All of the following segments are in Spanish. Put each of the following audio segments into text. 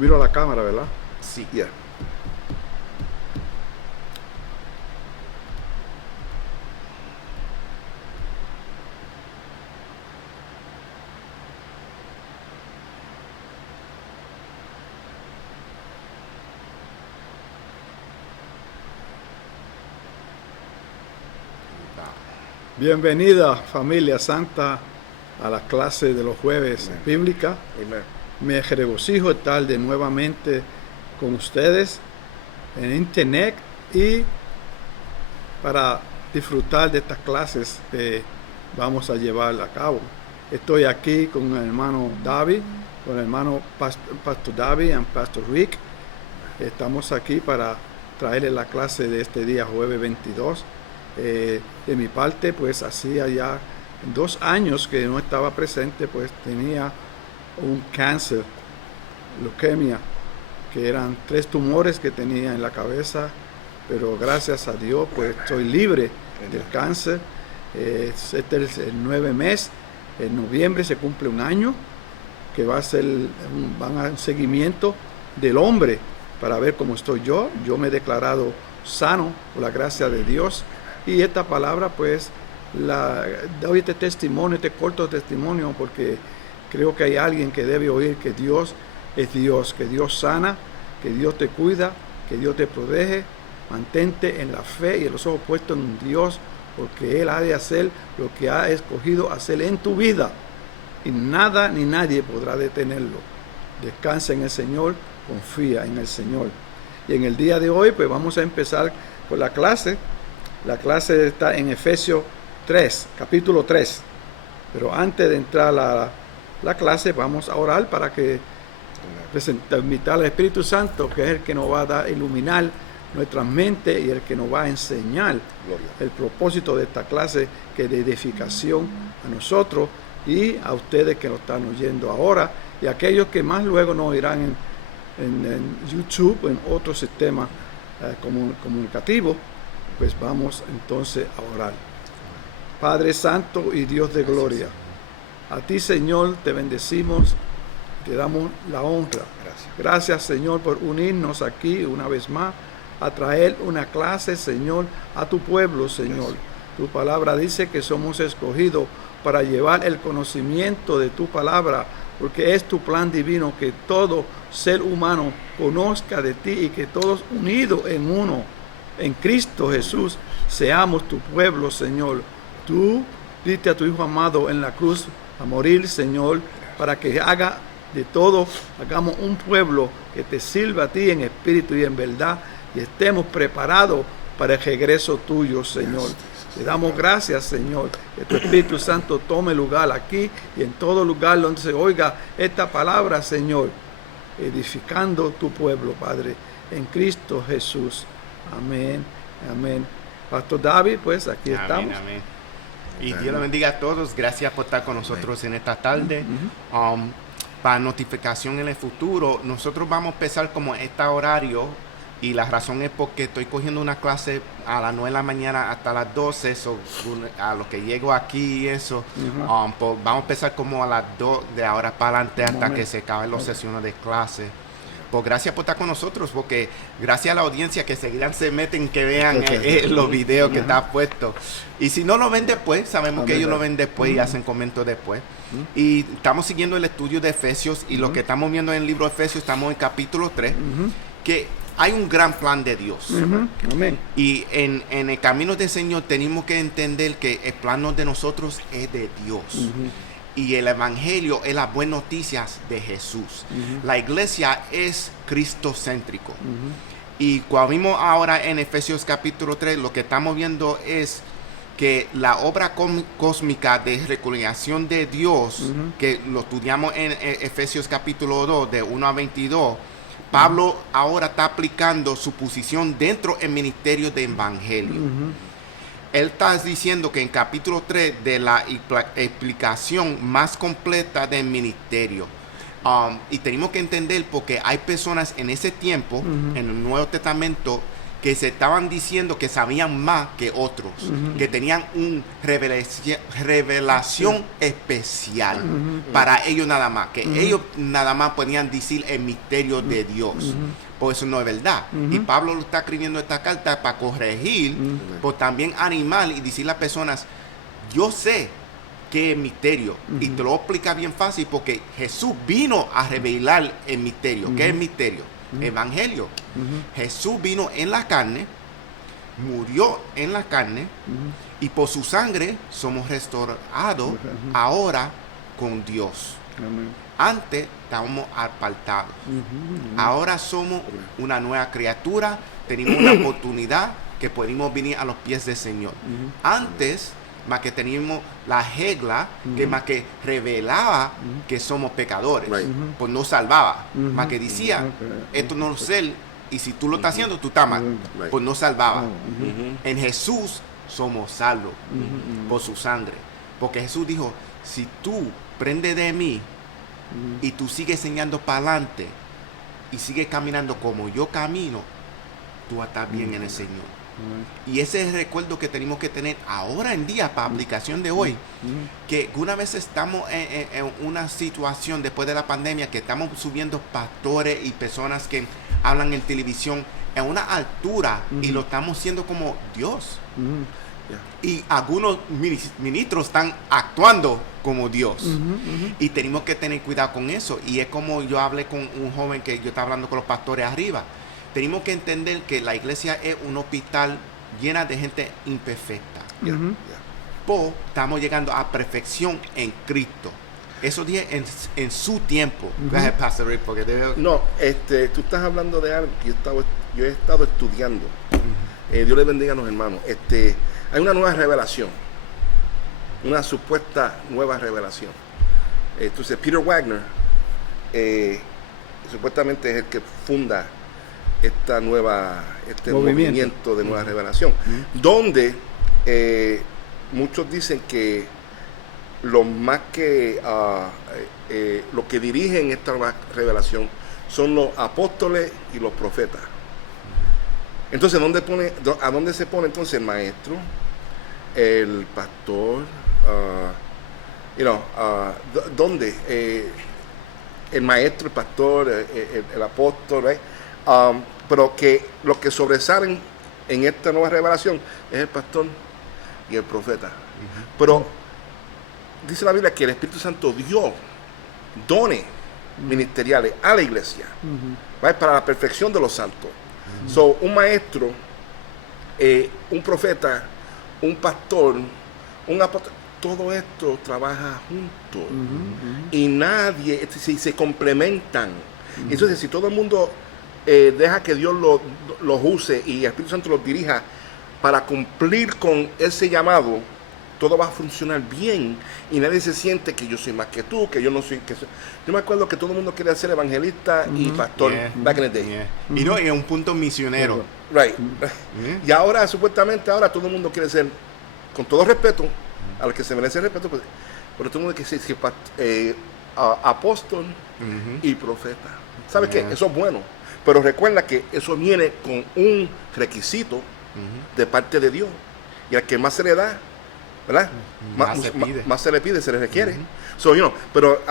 Miro a la cámara, ¿verdad? Sí. Yeah. Bienvenida, familia santa, a la clase de los jueves Amen. bíblica. Amen. Me regocijo estar de nuevamente con ustedes en internet y para disfrutar de estas clases que vamos a llevar a cabo. Estoy aquí con el hermano David, con el hermano Pastor David y Pastor Rick. Estamos aquí para traerles la clase de este día, jueves 22. De mi parte, pues hacía ya 2 años que no estaba presente, pues tenía un cáncer, leucemia, que eran 3 tumores que tenía en la cabeza, pero gracias a Dios, pues estoy libre del cáncer. Este es el 9 mes, en noviembre se cumple 1 año, que va a ser van a un seguimiento del hombre para ver cómo estoy yo. Yo me he declarado sano por la gracia de Dios. Y esta palabra, pues, doy este testimonio, este corto testimonio, porque creo que hay alguien que debe oír que Dios es Dios, que Dios sana, que Dios te cuida, que Dios te protege. Mantente en la fe y en los ojos puestos en Dios, porque Él ha de hacer lo que ha escogido hacer en tu vida. Y nada ni nadie podrá detenerlo. Descansa en el Señor, confía en el Señor. Y en el día de hoy, pues vamos a empezar con la clase. La clase está en Efesios 3, capítulo 3. Pero antes de entrar a la clase, vamos a orar para que invitar al Espíritu Santo, que es el que nos va a dar, iluminar nuestras mentes y el que nos va a enseñar el propósito de esta clase, que es de edificación a nosotros y a ustedes que nos están oyendo ahora, y a aquellos que más luego nos irán en YouTube, en otros sistemas comunicativos. Pues vamos entonces a orar. Padre Santo y Dios de gloria, a ti, Señor, te bendecimos, te damos la honra. Gracias, Señor, por unirnos aquí una vez más a traer una clase, Señor, a tu pueblo, Señor. Tu palabra dice que somos escogidos para llevar el conocimiento de tu palabra, porque es tu plan divino que todo ser humano conozca de ti y que todos unidos en uno, en Cristo Jesús, seamos tu pueblo, Señor. Tú diste a tu Hijo amado en la cruz a morir, Señor, para que hagamos un pueblo que te sirva a ti en espíritu y en verdad, y estemos preparados para el regreso tuyo, Señor. Te damos gracias, Señor, que tu Espíritu Santo tome lugar aquí y en todo lugar donde se oiga esta palabra, Señor, edificando tu pueblo, Padre, en Cristo Jesús. Amén, amén. Pastor David, pues aquí estamos. Amén. Y Dios le bendiga a todos. Gracias por estar con nosotros en esta tarde. Para notificación en el futuro, nosotros vamos a empezar como este horario. Y la razón es porque estoy cogiendo una clase a las 9 de la mañana hasta las 12. A lo que llego aquí y eso. Pues vamos a empezar como a las 2 de ahora para adelante hasta que se acaben las sesiones de clase. Pues gracias por estar con nosotros, porque gracias a la audiencia que seguirán se meten, que vean los videos que está puesto. Y si no lo ven después, sabemos que ellos lo ven después y hacen comentarios después. Y estamos siguiendo el estudio de Efesios, y lo que estamos viendo en el libro de Efesios, estamos en capítulo 3, que hay un gran plan de Dios. Amén. Y en el camino del Señor tenemos que entender que el plan de nosotros es de Dios. Y el evangelio es las buenas noticias de Jesús. La iglesia es cristocéntrico. Y cuando vimos ahora en Efesios capítulo 3, lo que estamos viendo es que la obra cósmica de reconciliación de Dios, que lo estudiamos en Efesios capítulo 2, de 1 a 22, Pablo ahora está aplicando su posición dentro del ministerio de evangelio. Él está diciendo que en capítulo 3 de la explicación más completa del ministerio. Y tenemos que entender porque hay personas en ese tiempo, en el Nuevo Testamento, que se estaban diciendo que sabían más que otros, que tenían una revelación especial para ellos nada más, que ellos nada más podían decir el misterio de Dios. Por eso no es verdad. Y Pablo lo está escribiendo esta carta para corregir, por también animar y decir a las personas, yo sé que es misterio, y te lo explica bien fácil, porque Jesús vino a revelar el misterio. ¿Qué es el misterio? Evangelio. Jesús vino en la carne, murió en la carne, y por su sangre somos restaurados ahora con Dios. Antes estábamos apartados. Ahora somos una nueva criatura, tenemos una oportunidad que podemos venir a los pies del Señor. Antes, más que teníamos la regla que más que revelaba que somos pecadores, pues no salvaba, más que decía, esto no es él, y si tú lo estás haciendo, tú estás mal, pues no salvaba. En Jesús somos salvos por su sangre, porque Jesús dijo, si tú prendes de mí y tú sigues enseñando para adelante y sigues caminando como yo camino, tú vas a estar bien en el Señor. Y ese es el recuerdo que tenemos que tener ahora en día para aplicación de hoy, que una vez estamos en una situación después de la pandemia, que estamos subiendo pastores y personas que hablan en televisión en una altura y lo estamos haciendo como Dios. Y algunos ministros están actuando como Dios. Y tenemos que tener cuidado con eso. Y es como yo hablé con un joven que yo estaba hablando con los pastores arriba. Tenemos que entender que la iglesia es un hospital llena de gente imperfecta. Pues estamos llegando a perfección en Cristo. Eso dije en su tiempo. Gracias, Pastor Rick, porque No, tú estás hablando de algo que yo he estado estudiando. Dios les bendiga a los hermanos. Hay una nueva revelación. Una supuesta nueva revelación. Entonces, Peter Wagner, supuestamente es el que funda este movimiento de nueva revelación, donde muchos dicen que los más que los que dirigen esta nueva revelación son los apóstoles y los profetas. Entonces, ¿a dónde se pone entonces el maestro, el pastor, ¿dónde? El maestro, el pastor, el apóstol, right? Pero que los que sobresalen en esta nueva revelación es el pastor y el profeta. Pero dice la Biblia que el Espíritu Santo dio dones ministeriales a la iglesia, ¿right? Para la perfección de los santos. So, un maestro, un profeta, un pastor, un apóstol, todo esto trabaja junto y nadie, se complementan. Entonces, si todo el mundo deja que Dios los use y el Espíritu Santo los dirija para cumplir con ese llamado, todo va a funcionar bien y nadie se siente que yo soy más que tú, que yo no soy. Yo me acuerdo que todo el mundo quería ser evangelista y pastor back in the day. Y no, es un punto misionero. Right. Y ahora, supuestamente, todo el mundo quiere ser, con todo respeto, a los que se merece respeto, pues, pero todo el mundo quiere ser apóstol y profeta. ¿Sabes qué? Eso es bueno. Pero recuerda que eso viene con un requisito de parte de Dios. Y al que más se le da, ¿verdad? Más se le pide, se le requiere. Pero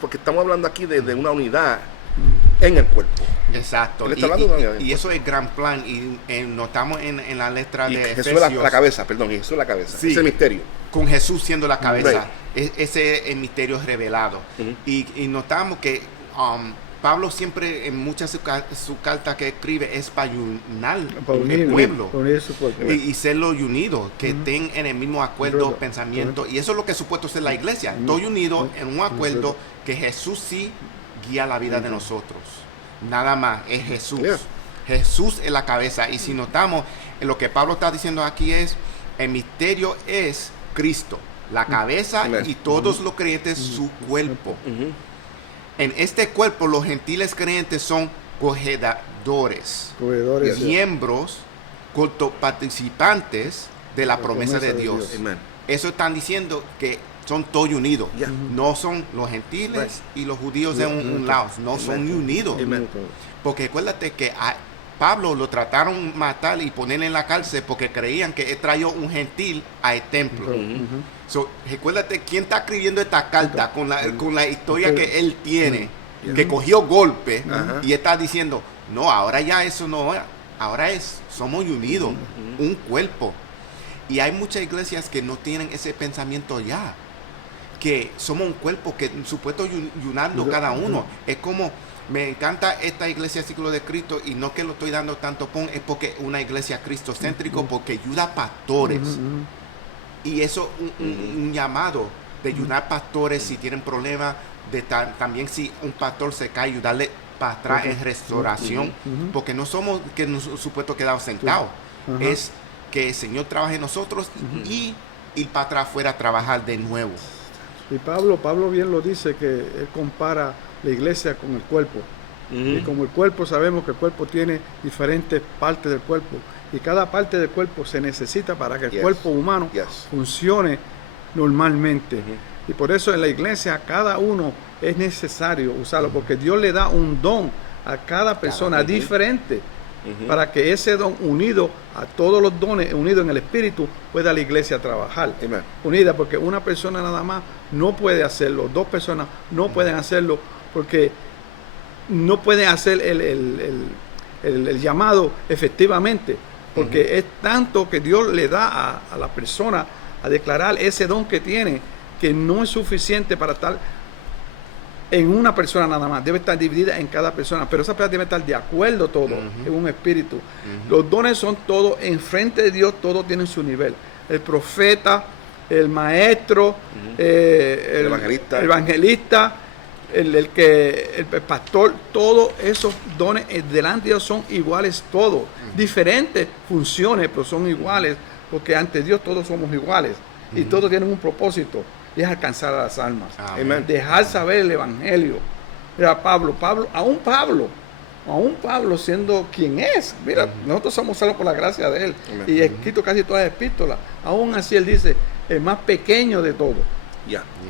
porque estamos hablando aquí de una unidad en el cuerpo. Exacto. Y eso es el gran plan. Y notamos en la letra de Jesús Efesios. Es la cabeza, perdón. Jesús es la cabeza. Sí. Es el misterio. Con Jesús siendo la cabeza. Ese es el misterio revelado. Y notamos que Pablo siempre en muchas su cartas que escribe es para unir el pueblo y serlo unidos, que estén en el mismo acuerdo, pensamiento, y eso es lo que es supuesto ser la iglesia, todos unidos en un acuerdo, que Jesús sí guía la vida de nosotros, nada más, es Jesús. Jesús es la cabeza, y si notamos, lo que Pablo está diciendo aquí es, el misterio es Cristo, la cabeza y todos los creyentes su cuerpo. En este cuerpo los gentiles creyentes son cojedores, miembros, participantes de la promesa de Dios. Eso están diciendo que son todos unidos. No son los gentiles y los judíos de un lado, no son unidos. Porque acuérdate que Pablo lo trataron de matar y ponerle en la cárcel porque creían que él traía un gentil al templo. So, recuérdate quién está escribiendo esta carta con la historia que él tiene, que cogió golpe y está diciendo, no, ahora ya eso no es, ahora somos unidos, un cuerpo. Y hay muchas iglesias que no tienen ese pensamiento ya, que somos un cuerpo, que supuesto unando cada uno. Es como, me encanta esta iglesia Ciclo de Cristo, y no que lo estoy dando tanto es porque es una iglesia cristocéntrica, porque ayuda a pastores. Y eso un llamado de ayudar pastores si tienen problemas, también si un pastor se cae, ayudarle para atrás en restauración, porque no somos que nos supuesto quedados sentados, es que el Señor trabaje en nosotros y ir para atrás fuera a trabajar de nuevo. Y Pablo bien lo dice, que él compara la iglesia con el cuerpo. Y como el cuerpo, sabemos que el cuerpo tiene diferentes partes del cuerpo, y cada parte del cuerpo se necesita para que el cuerpo humano funcione normalmente. Y por eso en la iglesia cada uno es necesario usarlo, porque Dios le da un don a cada persona diferente, para que ese don, unido a todos los dones, unido en el Espíritu, pueda la iglesia trabajar. Unida, porque una persona nada más no puede hacerlo, dos personas no pueden hacerlo, porque no pueden hacer el llamado efectivamente, porque es tanto que Dios le da a la persona a declarar ese don que tiene, que no es suficiente para estar en una persona nada más, debe estar dividida en cada persona, pero esa persona debe estar de acuerdo todo en un espíritu. Los dones son todos enfrente de Dios, todos tienen su nivel. El profeta, el maestro, el evangelista, el pastor, todos esos dones delante de Dios son iguales todos. Diferentes funciones, pero son iguales, porque ante Dios todos somos iguales y todos tienen un propósito, y es alcanzar a las almas. Dejar saber el evangelio. Mira, aún Pablo siendo quien es, mira, nosotros somos salvos por la gracia de él, y escrito casi todas las epístolas, aún así él dice, el más pequeño de todos.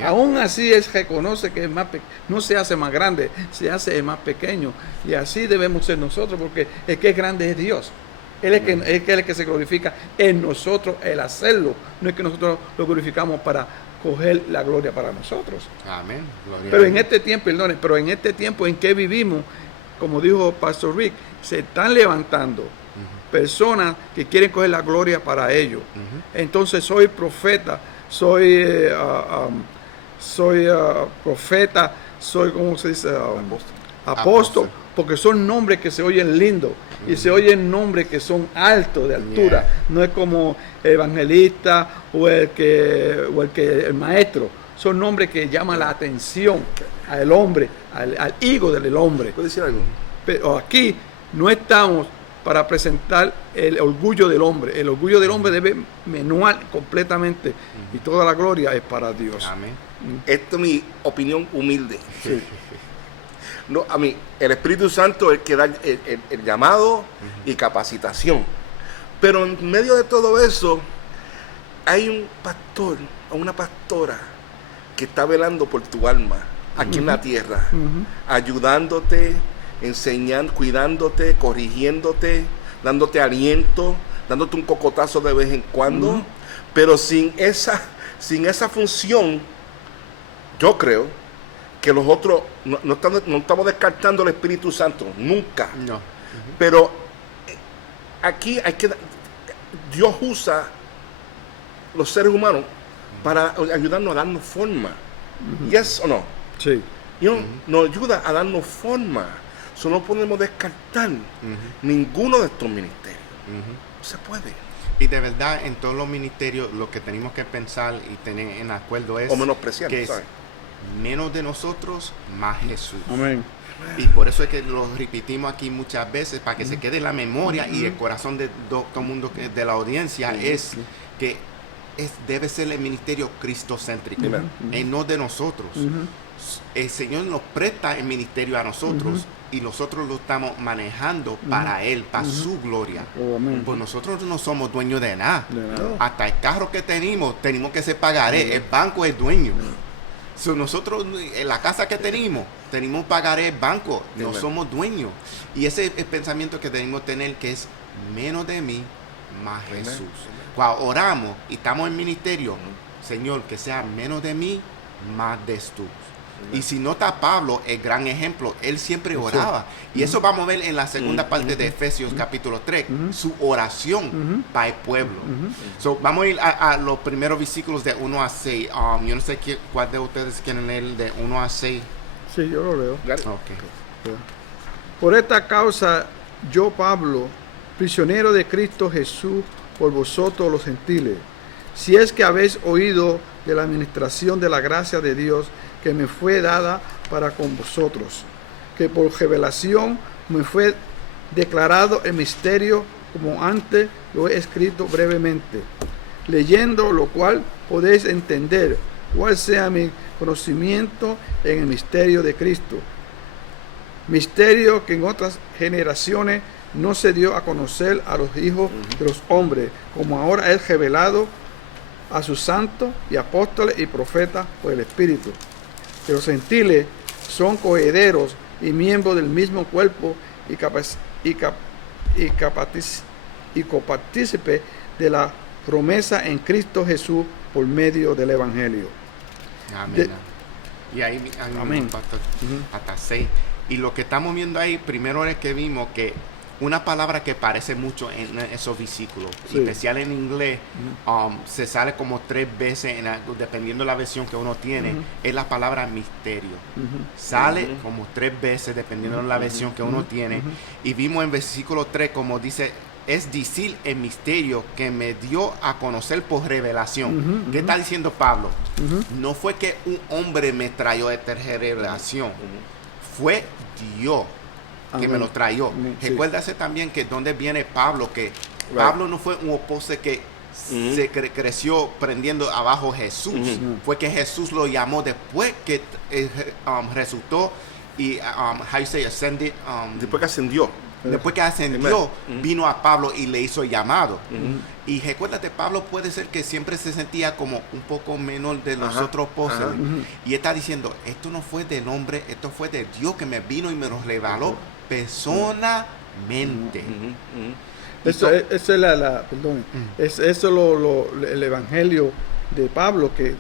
Aún así él reconoce que es más no se hace más grande, se hace el más pequeño, y así debemos ser nosotros, porque el que es grande es Dios. Él es el que se glorifica en nosotros, el hacerlo. No es que nosotros lo glorificamos para coger la gloria para nosotros. Amén. Pero en este tiempo en que vivimos, como dijo Pastor Rick, se están levantando personas que quieren coger la gloria para ellos. Entonces soy profeta, soy profeta, soy, ¿cómo se dice? Apóstol, porque son nombres que se oyen lindos y se oyen nombres que son altos, de altura. No es como evangelista o el maestro. Son nombres que llaman la atención al hombre, al hijo del hombre. ¿Puedo decir algo? Pero aquí no estamos para presentar el orgullo del hombre. El orgullo del hombre debe menuar completamente, y toda la gloria es para Dios. Amén. Esta es mi opinión humilde. No, a mí, el Espíritu Santo es el que da el llamado y capacitación. Pero en medio de todo eso, hay un pastor o una pastora que está velando por tu alma aquí en la tierra, ayudándote, enseñando, cuidándote, corrigiéndote, dándote aliento, dándote un cocotazo de vez en cuando. Pero sin esa función, yo creo que los otros no estamos descartando el Espíritu Santo, nunca. No. Pero aquí Dios usa los seres humanos para ayudarnos a darnos forma. ¿Yes o no? Sí. Nos ayuda a darnos forma. So, no podemos descartar ninguno de estos ministerios. No se puede. Y de verdad, en todos los ministerios, lo que tenemos que pensar y tener en acuerdo es o menospreciar, que ¿sabes? Menos de nosotros, más Jesús. Amén. Y por eso es que lo repetimos aquí muchas veces, para que se quede en la memoria y el corazón de todo el mundo, de la audiencia, es que debe ser el ministerio cristocéntrico, y no de nosotros. El Señor nos presta el ministerio a nosotros, y nosotros lo estamos manejando para Él, para su gloria. Pues nosotros no somos dueños de nada. Hasta el carro que tenemos que se pagaré. El banco es dueño. So, nosotros, en la casa que tenemos pagaré banco, no Amen. somos dueños. Y ese es el pensamiento que debemos tener, que es menos de mí, más Amen. Jesús. Amen. Cuando oramos y estamos en ministerio, Señor, que sea menos de mí, más de tú. Y si nota Pablo, el gran ejemplo, él siempre oraba. Y eso vamos a ver en la segunda parte de Efesios capítulo 3, su oración para el pueblo. So, vamos a ir a los primeros versículos de 1 a 6. Yo no sé cuál de ustedes quieren leer de 1 a 6. Sí, yo lo leo. Got it? Okay. Por esta causa, yo, Pablo, prisionero de Cristo Jesús, por vosotros los gentiles, si es que habéis oído de la administración de la gracia de Dios que me fue dada para con vosotros, que por revelación me fue declarado el misterio, como antes lo he escrito brevemente, leyendo lo cual podéis entender cuál sea mi conocimiento en el misterio de Cristo, misterio que en otras generaciones no se dio a conocer a los hijos de los hombres, como ahora es revelado a sus santos y apóstoles y profetas por el Espíritu. Que los gentiles son coherederos y miembros del mismo cuerpo y copartícipe de la promesa en Cristo Jesús por medio del Evangelio. Amén. Y ahí Amén. Hasta 6. Y lo que estamos viendo ahí, primero es que vimos que una palabra que aparece mucho en esos versículos, Sí. especial en inglés, se sale como 3 veces, dependiendo de la versión que uno tiene, es la palabra misterio. Sale como 3 veces, dependiendo de la versión que uno tiene. Y vimos en versículo 3 como dice, es decir el misterio que me dio a conocer por revelación. ¿Qué está diciendo Pablo? No fue que un hombre me trayó esta revelación, fue Dios que me lo trayó. Sí. Recuérdase también que donde viene Pablo, que Pablo no fue un apóstol que se creció prendiendo abajo Jesús. Fue que Jesús lo llamó después que resultó y how you say ascended, Después que ascendió. después que ascendió, Amen. vino a Pablo y le hizo llamado. Y recuérdate, Pablo puede ser que siempre se sentía como un poco menor de los Ajá, otros apóstoles. ajá. Y está diciendo, esto no fue del hombre, esto fue de Dios que me vino y me lo reveló personalmente. Eso es perdón, eso es el evangelio de Pablo, que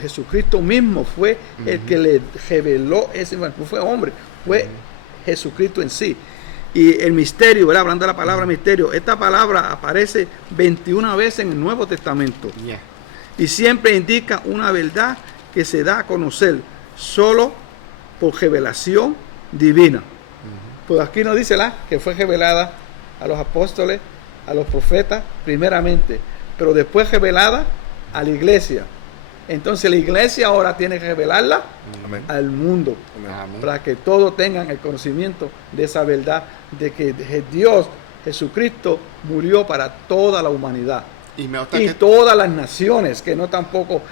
Jesucristo mismo fue el que le reveló ese evangelio. No fue hombre, fue Jesucristo en sí. Y el misterio, ¿verdad? Hablando de la palabra misterio, esta palabra aparece 21 veces en el Nuevo Testamento. Yeah. Y siempre indica una verdad que se da a conocer solo por revelación divina. Pues aquí nos dice que fue revelada a los apóstoles, a los profetas primeramente, pero después revelada a la iglesia. Entonces la iglesia ahora tiene que revelarla Amén. al mundo, Amén. para que todos tengan el conocimiento de esa verdad, de que Dios, Jesucristo, murió para toda la humanidad. Y me gusta Y que todas las naciones, que no tampoco,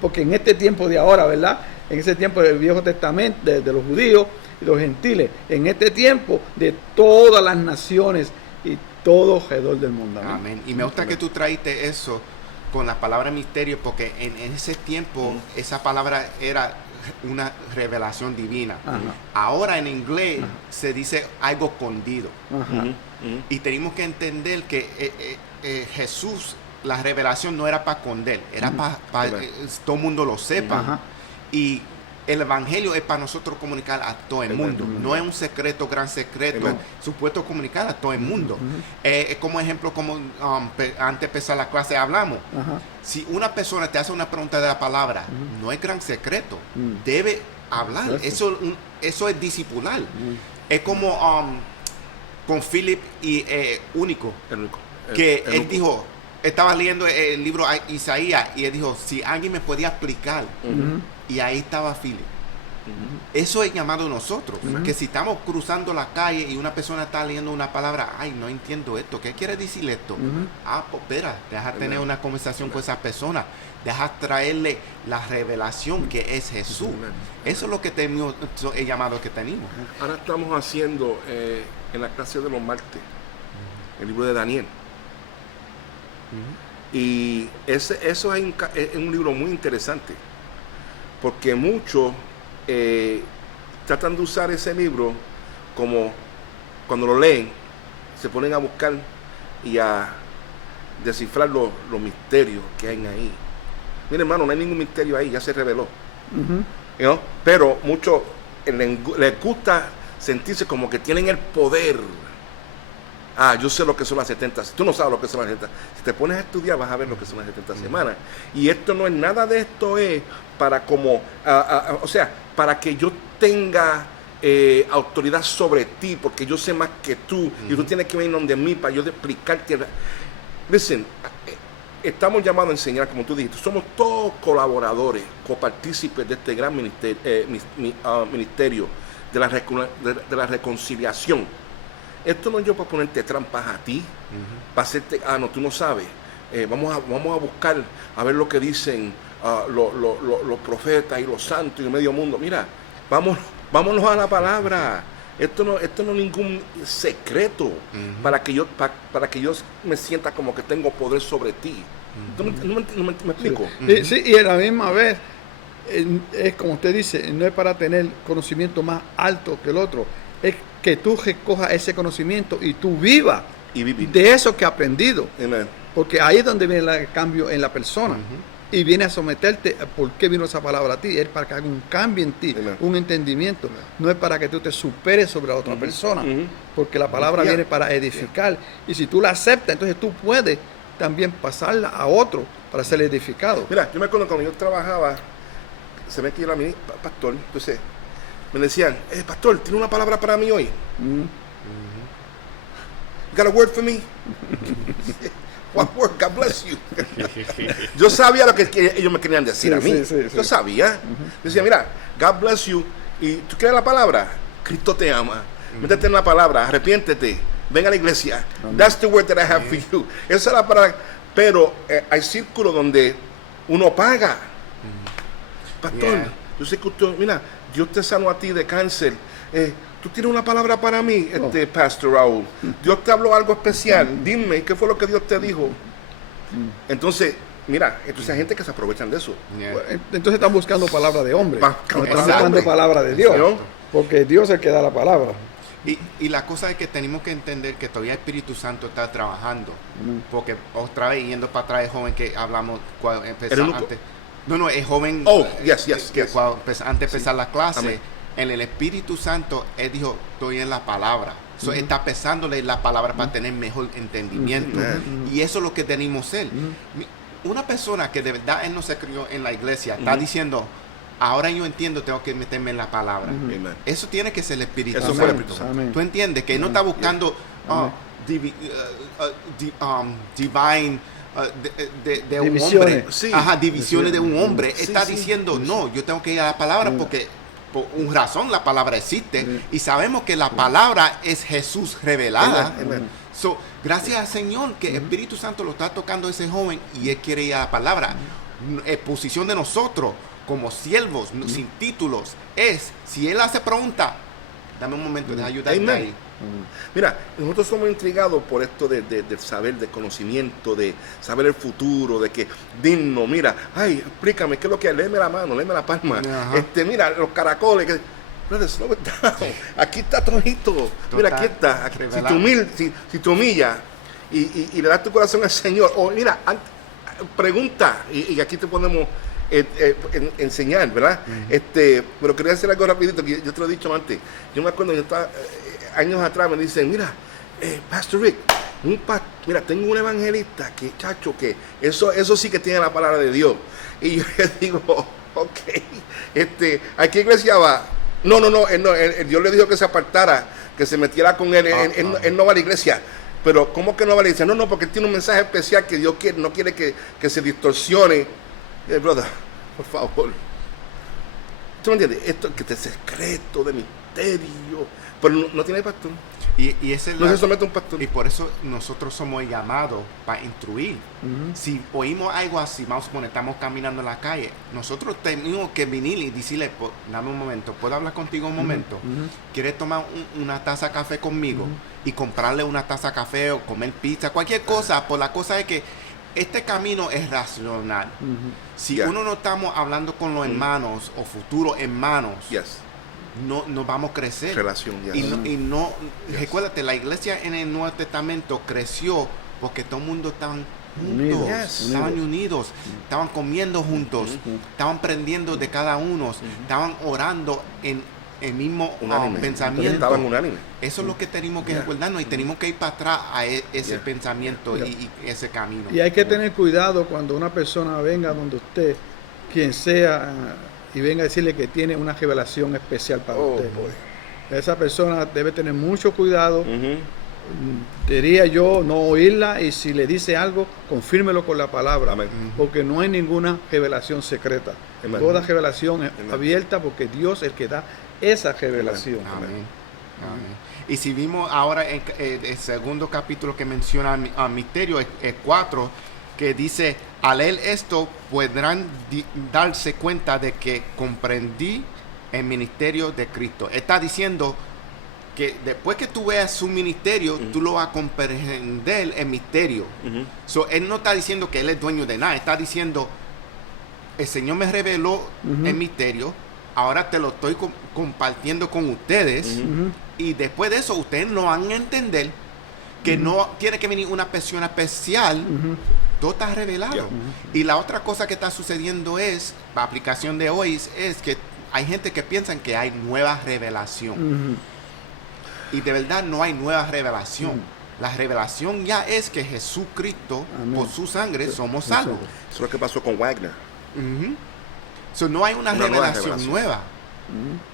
porque en este tiempo de ahora, ¿verdad? En ese tiempo del Viejo Testamento, de los judíos y los gentiles, en este tiempo de todas las naciones y todo alrededor del mundo. Amén. Amén. Y me gusta que tú traíste eso con la palabra misterio, porque en ese tiempo esa palabra era una revelación divina. Ajá. Ahora en inglés se dice algo escondido. Ajá. Y tenemos que entender que Jesús, la revelación no era para esconder, era para todo el mundo lo sepa. Ajá. Y el evangelio es para nosotros comunicar a todo el mundo. Amen. No es un secreto, gran secreto, Amen. supuesto comunicar a todo el mundo. Como ejemplo, como antes de empezar la clase hablamos. Ajá. Si una persona te hace una pregunta de la palabra, no es gran secreto, debe hablar. Eso es discipular. Es como con Philip y Único, El único. que El él único. dijo, estaba leyendo el libro Isaías y él dijo, si alguien me podía explicar, y ahí estaba Philip. Eso es llamado nosotros, que si estamos cruzando la calle y una persona está leyendo una palabra, ay, no entiendo esto, ¿qué quiere decir esto? Pues espera, deja tener una conversación con esa persona, deja traerle la revelación que es Jesús. Eso es lo que tenemos, el llamado que tenemos. Ahora estamos haciendo en la clase de los martes el libro de Daniel. Y eso es un libro muy interesante, porque muchos tratan de usar ese libro como cuando lo leen, se ponen a buscar y a descifrar los misterios que hay ahí. Mire, hermano, no hay ningún misterio ahí, ya se reveló. ¿No? Pero muchos les gusta sentirse como que tienen el poder. Yo sé lo que son las 70. Tú no sabes lo que son las 70. Si te pones a estudiar, vas a ver lo que son las 70 semanas. Y esto no es nada de esto, es para como, o sea, para que yo tenga autoridad sobre ti, porque yo sé más que tú, y tú tienes que venir donde mí para yo explicarte. Listen, estamos llamados a enseñar, como tú dijiste, somos todos colaboradores, copartícipes de este gran ministerio de la reconciliación. Esto no es yo para ponerte trampas a ti, para hacerte, no, tú no sabes. Vamos a buscar a ver lo que dicen los profetas y los santos y el medio mundo. Mira, vámonos a la palabra. Esto no es ningún secreto para que yo me sienta como que tengo poder sobre ti. ¿No me explico? Sí, y a la misma vez, es como usted dice, no es para tener conocimiento más alto que el otro, es que tú recojas ese conocimiento y tú vivas de eso que has aprendido. Amen. Porque ahí es donde viene el cambio en la persona. Y viene a someterte a por qué vino esa palabra a ti. Es para que haga un cambio en ti, un entendimiento. No es para que tú te superes sobre la otra persona. Porque la palabra viene para edificar. Y si tú la aceptas, entonces tú puedes también pasarla a otro para ser edificado. Mira, yo me acuerdo cuando yo trabajaba, se ve que yo era mi pastor, entonces me decían, pastor, ¿tiene una palabra para mí hoy? You got a word for me? What word? God bless you. Yo sabía lo que ellos me querían decir a mí. Yo sabía. Decía, mira, God bless you. ¿Y tú quieres la palabra? Cristo te ama. Métete en la palabra, arrepiéntete. Ven a la iglesia. That's the word that I have for you. Esa es la palabra. Pero hay círculos donde uno paga. Pastor, yo sé que usted, mira, Dios te sanó a ti de cáncer. Tú tienes una palabra para mí, Pastor Raúl. Dios te habló algo especial. Dime, ¿qué fue lo que Dios te dijo? Entonces, mira, hay gente que se aprovechan de eso. Entonces están buscando palabra de hombre. No están Exacto. buscando palabra de Dios. ¿No? Porque Dios es el que da la palabra. Y la cosa es que tenemos que entender que todavía el Espíritu Santo está trabajando. Porque otra vez, yendo para atrás, el joven que hablamos cuando empezó antes. No, el joven. Yes. Antes de empezar la clase. Amén. En el Espíritu Santo, él dijo, estoy en la palabra. Está pesándole la palabra para tener mejor entendimiento. Y eso es lo que tenemos que hacer. Una persona que de verdad él no se crió en la iglesia, está diciendo, ahora yo entiendo, tengo que meterme en la palabra. Eso tiene que ser el Espíritu Eso Santo. fue el Espíritu Santo. ¿Tú entiendes? Que él no está buscando divine... de un hombre, divisiones de un hombre. Está diciendo, no, yo tengo que ir a la palabra porque por una razón la palabra existe y sabemos que la palabra es Jesús revelada. So, gracias al Señor que el Espíritu Santo lo está tocando a ese joven y él quiere ir a la palabra. Posición de nosotros como siervos sin títulos es, si él hace pregunta, dame un momento, deja ayudarte ahí. Mira, nosotros somos intrigados por esto del saber, de conocimiento, de saber el futuro, de que digno, mira, explícame qué es lo que es, léeme la mano, léeme la palma, mira, los caracoles, brother, slow it down. Aquí está todito, mira, aquí está, si tú humillas y le das tu corazón al Señor, o mira, pregunta, y aquí te podemos enseñar, ¿verdad? Pero quería hacer algo rapidito, que yo te lo he dicho antes. Yo me acuerdo, yo estaba años atrás, me dicen, mira, Pastor Rick, mira, tengo un evangelista que, chacho, que eso sí que tiene la palabra de Dios. Y yo le digo, ¿a qué iglesia va? No, Dios le dijo que se apartara, que se metiera con él, él no va a la iglesia. Pero, ¿cómo que no va a la iglesia? No, porque tiene un mensaje especial que Dios no quiere que se distorsione. Brother, por favor. ¿Tú me entiendes? Esto que es secreto, de misterio. Pero no tiene pastor. Y ese no se somete a un pastor. Y por eso nosotros somos llamados para instruir. Si oímos algo así, vamos a suponer, estamos caminando en la calle, nosotros tenemos que venir y decirle, dame un momento, ¿puedo hablar contigo un momento? ¿Quieres tomar una taza de café conmigo? Y comprarle una taza de café o comer pizza, cualquier cosa. Por la cosa es que este camino es racional. Si Yeah. uno no estamos hablando con los hermanos o futuros hermanos, Yes. no vamos a crecer. Relación, yes. Y no recuérdate, la iglesia en el Nuevo Testamento creció porque todo el mundo estaban juntos, Yes. estaban unidos, estaban comiendo juntos, estaban aprendiendo de cada uno, estaban orando en el mismo Unánime. pensamiento. Estaban unánimes. Eso es lo que tenemos que recordarnos y tenemos que ir para atrás a ese pensamiento y ese camino. Y hay que tener cuidado cuando una persona venga donde usted, quien sea, y venga a decirle que tiene una revelación especial para Oh, usted. boy. Esa persona debe tener mucho cuidado. Ujú. Diría yo, no oírla, y si le dice algo, confírmelo con la palabra. Amén. Porque no hay ninguna revelación secreta. Amén. Toda revelación es Amén. abierta porque Dios es el que da esa revelación. Amén. Amén. Y si vimos ahora en el segundo capítulo que menciona al misterio, el 4, que dice, al leer esto podrán darse cuenta de que comprendí el ministerio de Cristo. Está diciendo que después que tú veas su ministerio, tú lo vas a comprender el misterio. Ujú. So, él no está diciendo que él es dueño de nada, está diciendo, el Señor me reveló el misterio, ahora te lo estoy compartiendo con ustedes, Ujú. y después de eso ustedes lo van a entender que no tiene que venir una persona especial, Ujú. todo está revelado. Y la otra cosa que está sucediendo es, la aplicación de hoy es que hay gente que piensa que hay nueva revelación. Ujú. Y de verdad no hay nueva revelación. La revelación ya es que Jesucristo, Amén. por su sangre, somos Exacto. salvos. Eso es lo que pasó con Wagner. Ujú. So, no hay una Una nueva revelación revelación. nueva.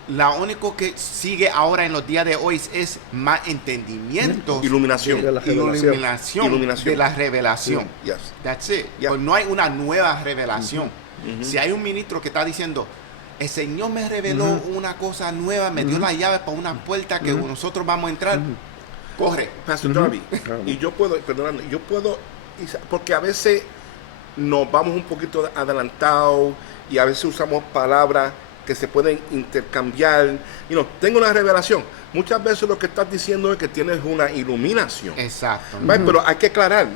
La único que sigue ahora en los días de hoy es más entendimiento Iluminación. De la y revelación. iluminación de la revelación. Yes. That's it. Yeah. Pues no hay una nueva revelación. Si hay un ministro que está diciendo, el Señor me reveló una cosa nueva, me dio la llave para una puerta que nosotros vamos a entrar, corre. Pastor Darby, Claro. y yo puedo, perdonando, porque a veces nos vamos un poquito adelantados y a veces usamos palabras que se pueden intercambiar. Tengo una revelación. Muchas veces lo que estás diciendo es que tienes una iluminación. Exacto. Right, pero hay que aclarar,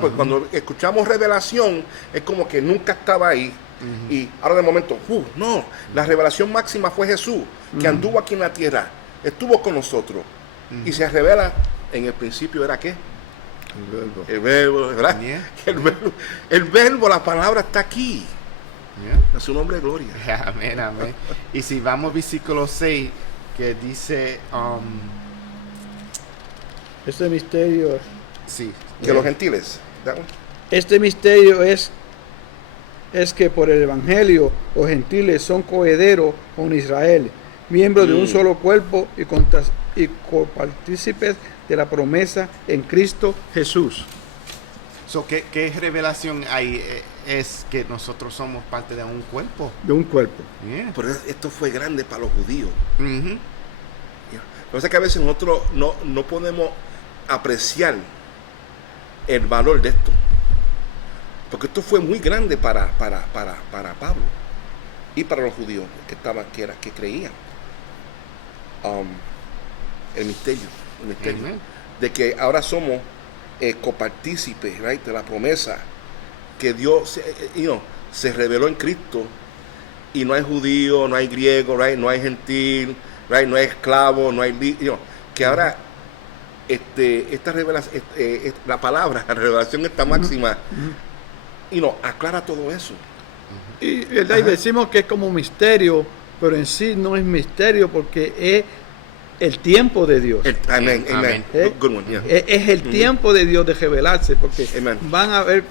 porque cuando escuchamos revelación es como que nunca estaba ahí. Y ahora de momento, no, la revelación máxima fue Jesús, que anduvo aquí en la tierra, estuvo con nosotros, y se revela, en el principio era ¿qué? El verbo. El verbo, ¿verdad? Yeah. El verbo, la palabra está aquí, Yeah. a su nombre gloria. Amén, amén. Y si vamos al versículo 6, que dice, Este misterio, sí, Que los gentiles, that one? este misterio es que por el Evangelio los gentiles son coherederos con Israel, miembros de un solo cuerpo y copartícipes de la promesa en Cristo Jesús. so, ¿qué revelación hay? Es que nosotros somos parte de un cuerpo. De un cuerpo. Yeah. Pero esto fue grande para los judíos. Ujú. Lo que pasa es que a veces nosotros no podemos apreciar el valor de esto. Porque esto fue muy grande para Pablo y para los judíos que creían. El misterio Amen. de que ahora somos copartícipes, right, de la promesa que Dios se reveló en Cristo, y no hay judío, no hay griego, right, no hay gentil, right, no hay esclavo, no hay que ahora esta revelación, la palabra, la revelación esta máxima, aclara todo eso. Y, ¿verdad? Y decimos que es como un misterio, pero en sí no es misterio porque es el tiempo de Dios. Amén, Amén. amén. Good one, yeah. Es el tiempo de Dios de revelarse, porque Amen. van a haber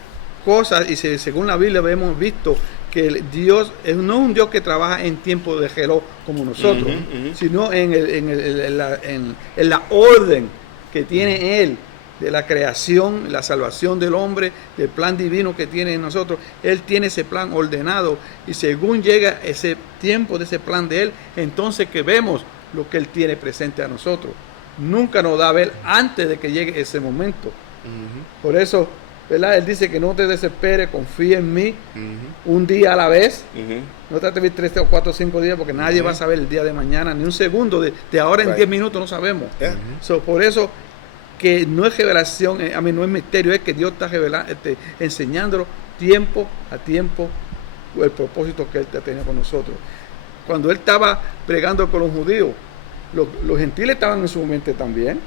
cosas, y según la Biblia hemos visto que Dios no es un Dios que trabaja en tiempo de reloj como nosotros, sino en la orden que tiene Él de la creación, la salvación del hombre, del plan divino que tiene en nosotros. Él tiene ese plan ordenado, y según llega ese tiempo de ese plan de Él, entonces que vemos lo que Él tiene presente a nosotros. Nunca nos da a ver antes de que llegue ese momento. Por eso, ¿verdad? Él dice que no te desesperes, confía en mí, un día a la vez. No trate de vivir 3 o 4 o 5 días, porque nadie va a saber el día de mañana, ni un segundo, de ahora en Right. 10 minutos no sabemos. Yeah. So, por eso que no es revelación, a mí no es misterio, es que Dios está enseñándolo tiempo a tiempo el propósito que Él tenía con nosotros. Cuando Él estaba pregando con los judíos, los gentiles estaban en su mente también,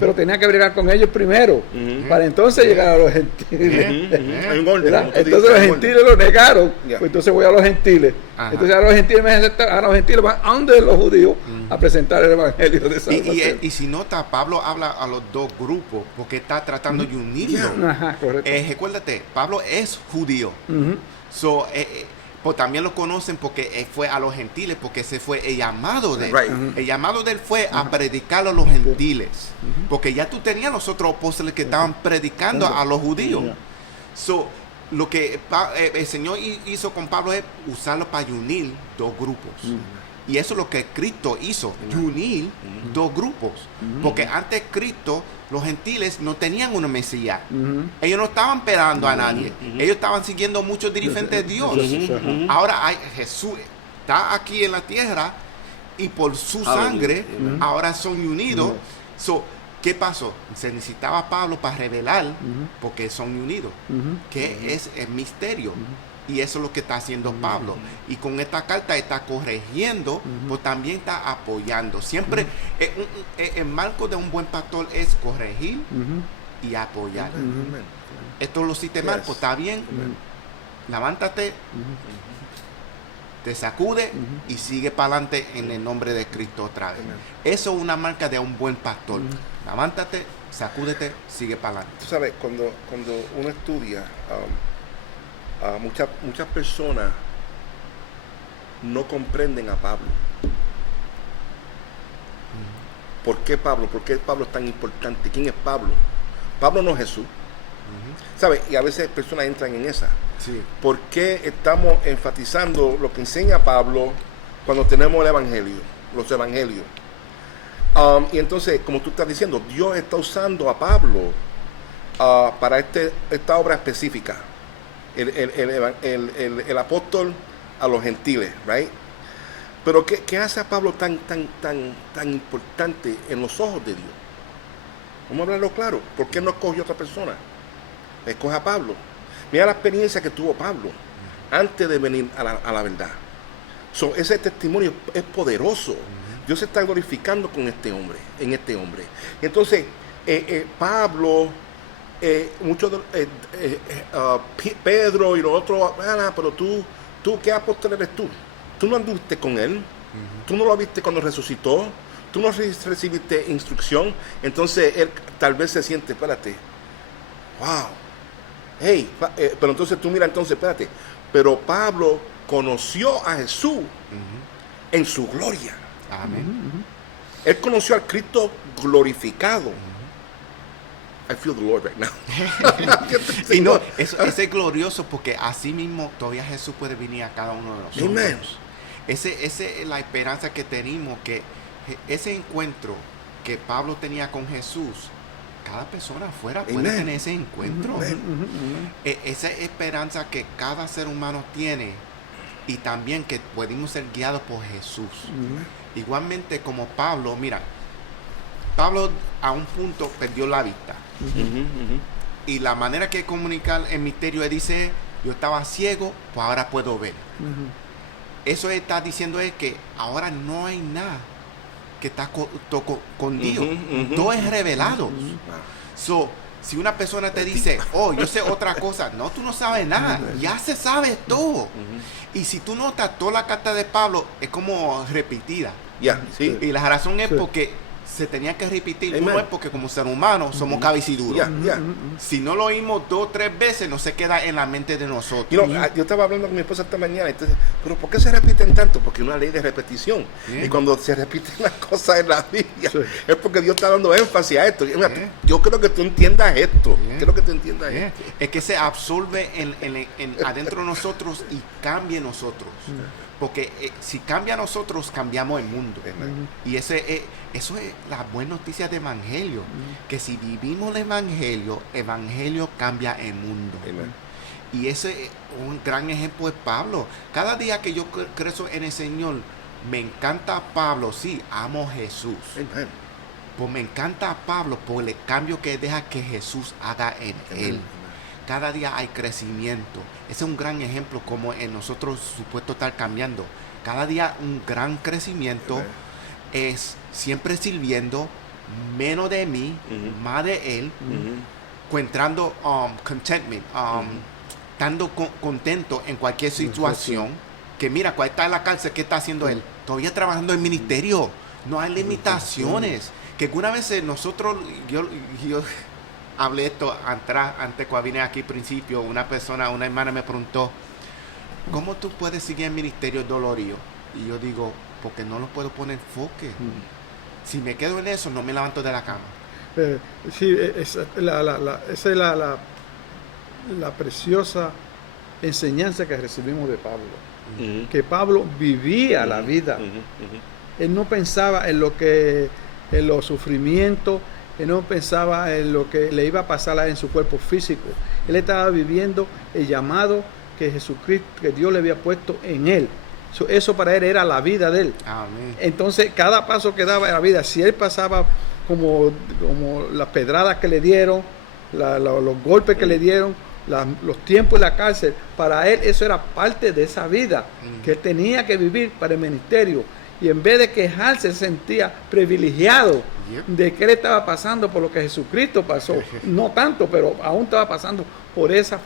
pero tenía que bregar con ellos primero, para entonces llegar a los gentiles. Hay un orden, Entonces los gentiles lo negaron, Yeah. pues entonces voy a los gentiles. Ajá. Entonces ahora los gentiles me aceptan, ahora los gentiles van a donde los judíos a presentar el evangelio de salvación. Y si nota, Pablo habla a los dos grupos porque está tratando de unirlos. Ajá, correcto. Recuérdate, Pablo es judío. Ujú. So, pues también lo conocen porque fue a los gentiles, porque ese fue el llamado de él. Right. El llamado de él fue a predicar a los gentiles. Porque ya tú tenías los otros apóstoles que estaban predicando a los judíos. So, lo que el Señor hizo con Pablo es usarlo para unir dos grupos. Y eso es lo que Cristo hizo, unir dos grupos. Porque antes Cristo, los gentiles no tenían una Mesías. Ellos no estaban esperando a nadie. Ellos estaban siguiendo muchos diferentes dioses. Ahora Jesús está aquí en la tierra y por su sangre ahora son unidos. So, ¿qué pasó? Se necesitaba Pablo para revelar porque son unidos. Que es el misterio. Y eso es lo que está haciendo Pablo. Y con esta carta está corrigiendo, pero también está apoyando. Siempre el marco de un buen pastor es corregir y apoyar. Esto lo hiciste mal, pues está bien. Levántate, te sacude y sigue para adelante en el nombre de Cristo otra vez. Eso es una marca de un buen pastor. Levántate, sacúdete, sigue para adelante. Tú sabes, cuando uno estudia, muchas personas no comprenden a Pablo. ¿Por qué Pablo? ¿Por qué Pablo es tan importante? ¿Quién es Pablo? Pablo no es Jesús. ¿Sabes? Y a veces personas entran en esa. Sí. ¿Por qué estamos enfatizando lo que enseña Pablo cuando tenemos el Evangelio, los Evangelios? Y entonces, como tú estás diciendo, Dios está usando a Pablo para esta obra específica. El apóstol a los gentiles, right? Pero ¿qué hace a Pablo tan importante en los ojos de Dios? Vamos a hablarlo claro. ¿Por qué no escoge otra persona? Escoge a Pablo. Mira la experiencia que tuvo Pablo antes de venir a la verdad. Ese testimonio es poderoso. Dios se está glorificando con este hombre, en este hombre. Entonces, Pablo, Pedro y los otros, pero tú, ¿qué apóstol eres tú? Tú no anduviste con él, tú no lo viste cuando resucitó, tú no recibiste instrucción. Entonces él tal vez se siente, espérate, wow, hey, pero entonces tú mira, entonces espérate, pero Pablo conoció a Jesús en su gloria. Amén. Él conoció al Cristo glorificado. I feel the Lord right now. Y no, eso es glorioso porque así mismo todavía Jesús puede venir a cada uno de nosotros. Amen. Ese es la esperanza que tenemos, que ese encuentro que Pablo tenía con Jesús, cada persona afuera puede Amen. tener ese encuentro. Esa esperanza que cada ser humano tiene y también que podemos ser guiados por Jesús. Igualmente como Pablo, mira, Pablo a un punto perdió la vista. Y la manera que comunicar el misterio, él dice, yo estaba ciego, pues ahora puedo ver. Eso está diciendo es que ahora no hay nada que está con Dios. Todo es revelado. So, si una persona te dice, oh, yo sé otra cosa, no, tú no sabes nada, ya se sabe todo. Y si tú notas, toda la carta de Pablo es como repetida. Sí. Y la razón es porque se tenía que repetir. Amen. Uno es porque como ser humano somos cabeciduros. Yeah. Si no lo oímos 2 o 3 veces, no se queda en la mente de nosotros. Yo estaba hablando con mi esposa esta mañana, entonces, pero ¿por qué se repiten tanto? Porque es una ley de repetición. Y cuando se repiten las cosas en la Biblia, es porque Dios está dando énfasis a esto. Mira, yo creo que tú entiendas esto. Quiero que tú entiendas esto. Es que se absorbe adentro de nosotros y cambia en nosotros. Porque si cambia a nosotros, cambiamos el mundo. Y eso es la buena noticia del Evangelio. Que si vivimos el Evangelio cambia el mundo. Y ese un gran ejemplo es Pablo. Cada día que yo crezco en el Señor, me encanta Pablo. Sí, amo a Jesús. Pues me encanta a Pablo por el cambio que deja que Jesús haga en él. Cada día hay crecimiento. Ese es un gran ejemplo como en nosotros supuesto estar cambiando. Cada día un gran crecimiento es siempre sirviendo, menos de mí, más de él, encontrando contentment, estando contento en cualquier situación. Que mira, cuando está en la cárcel, ¿qué está haciendo él? Todavía trabajando en ministerio. No hay limitaciones. Que alguna vez nosotros, yo hablé esto antes cuando vine aquí al principio, una hermana me preguntó, ¿cómo tú puedes seguir en ministerio dolorido? Y yo digo, porque no lo puedo poner enfoque. Si me quedo en eso, no me levanto de la cama. Sí, esa es la preciosa enseñanza que recibimos de Pablo. Que Pablo vivía la vida. Él no pensaba en los sufrimientos, él no pensaba en lo que le iba a pasar en su cuerpo físico. Él estaba viviendo el llamado que Jesucristo, que Dios le había puesto en él. Eso para él era la vida de él. Amén. Entonces, cada paso que daba en la vida, si él pasaba como las pedradas que le dieron, los golpes que le dieron, los tiempos en la cárcel, para él eso era parte de esa vida que él tenía que vivir para el ministerio. Y en vez de quejarse, se sentía privilegiado de que él estaba pasando por lo que Jesucristo pasó. No tanto, pero aún estaba pasando por ese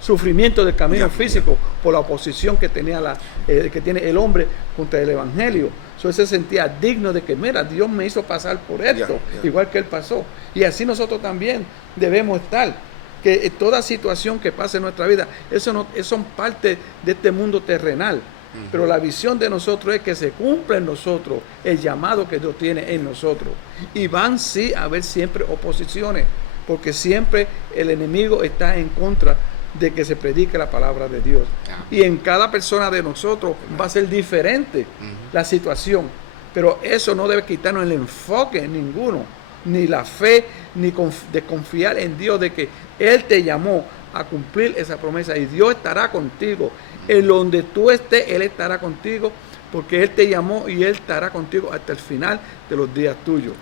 sufrimiento del camino físico, por la oposición que que tiene el hombre contra el evangelio. Él se sentía digno de que, mira, Dios me hizo pasar por esto, igual que él pasó. Y así nosotros también debemos estar. Que toda situación que pase en nuestra vida, eso son parte de este mundo terrenal. Pero la visión de nosotros es que se cumpla en nosotros el llamado que Dios tiene en nosotros. Y van sí a haber siempre oposiciones, porque siempre el enemigo está en contra de que se predique la palabra de Dios. Y en cada persona de nosotros va a ser diferente la situación. Pero eso no debe quitarnos el enfoque ninguno, ni la fe, ni de confiar en Dios de que Él te llamó a cumplir esa promesa y Dios estará contigo. En donde tú estés, Él estará contigo, porque Él te llamó y Él estará contigo hasta el final de los días tuyos.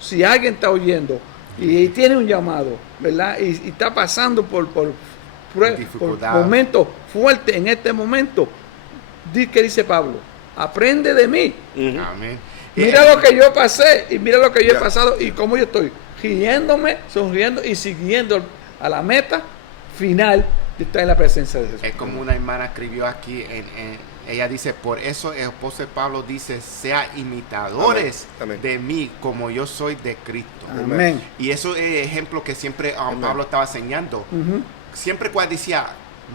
Si alguien está oyendo y tiene un llamado, ¿verdad? Y está pasando por momentos fuertes en este momento, ¿qué dice Pablo? Aprende de mí. Amén. Mira lo que yo pasé y mira lo que yo he pasado y cómo yo estoy riéndome, sonriendo y siguiendo a la meta final de estar en la presencia de Jesús. Es como una hermana escribió aquí, ella dice, por eso el apóstol Pablo dice, sea imitadores de mí como yo soy de Cristo. Amén. Y eso es el ejemplo que siempre Pablo estaba enseñando. Siempre cuando decía,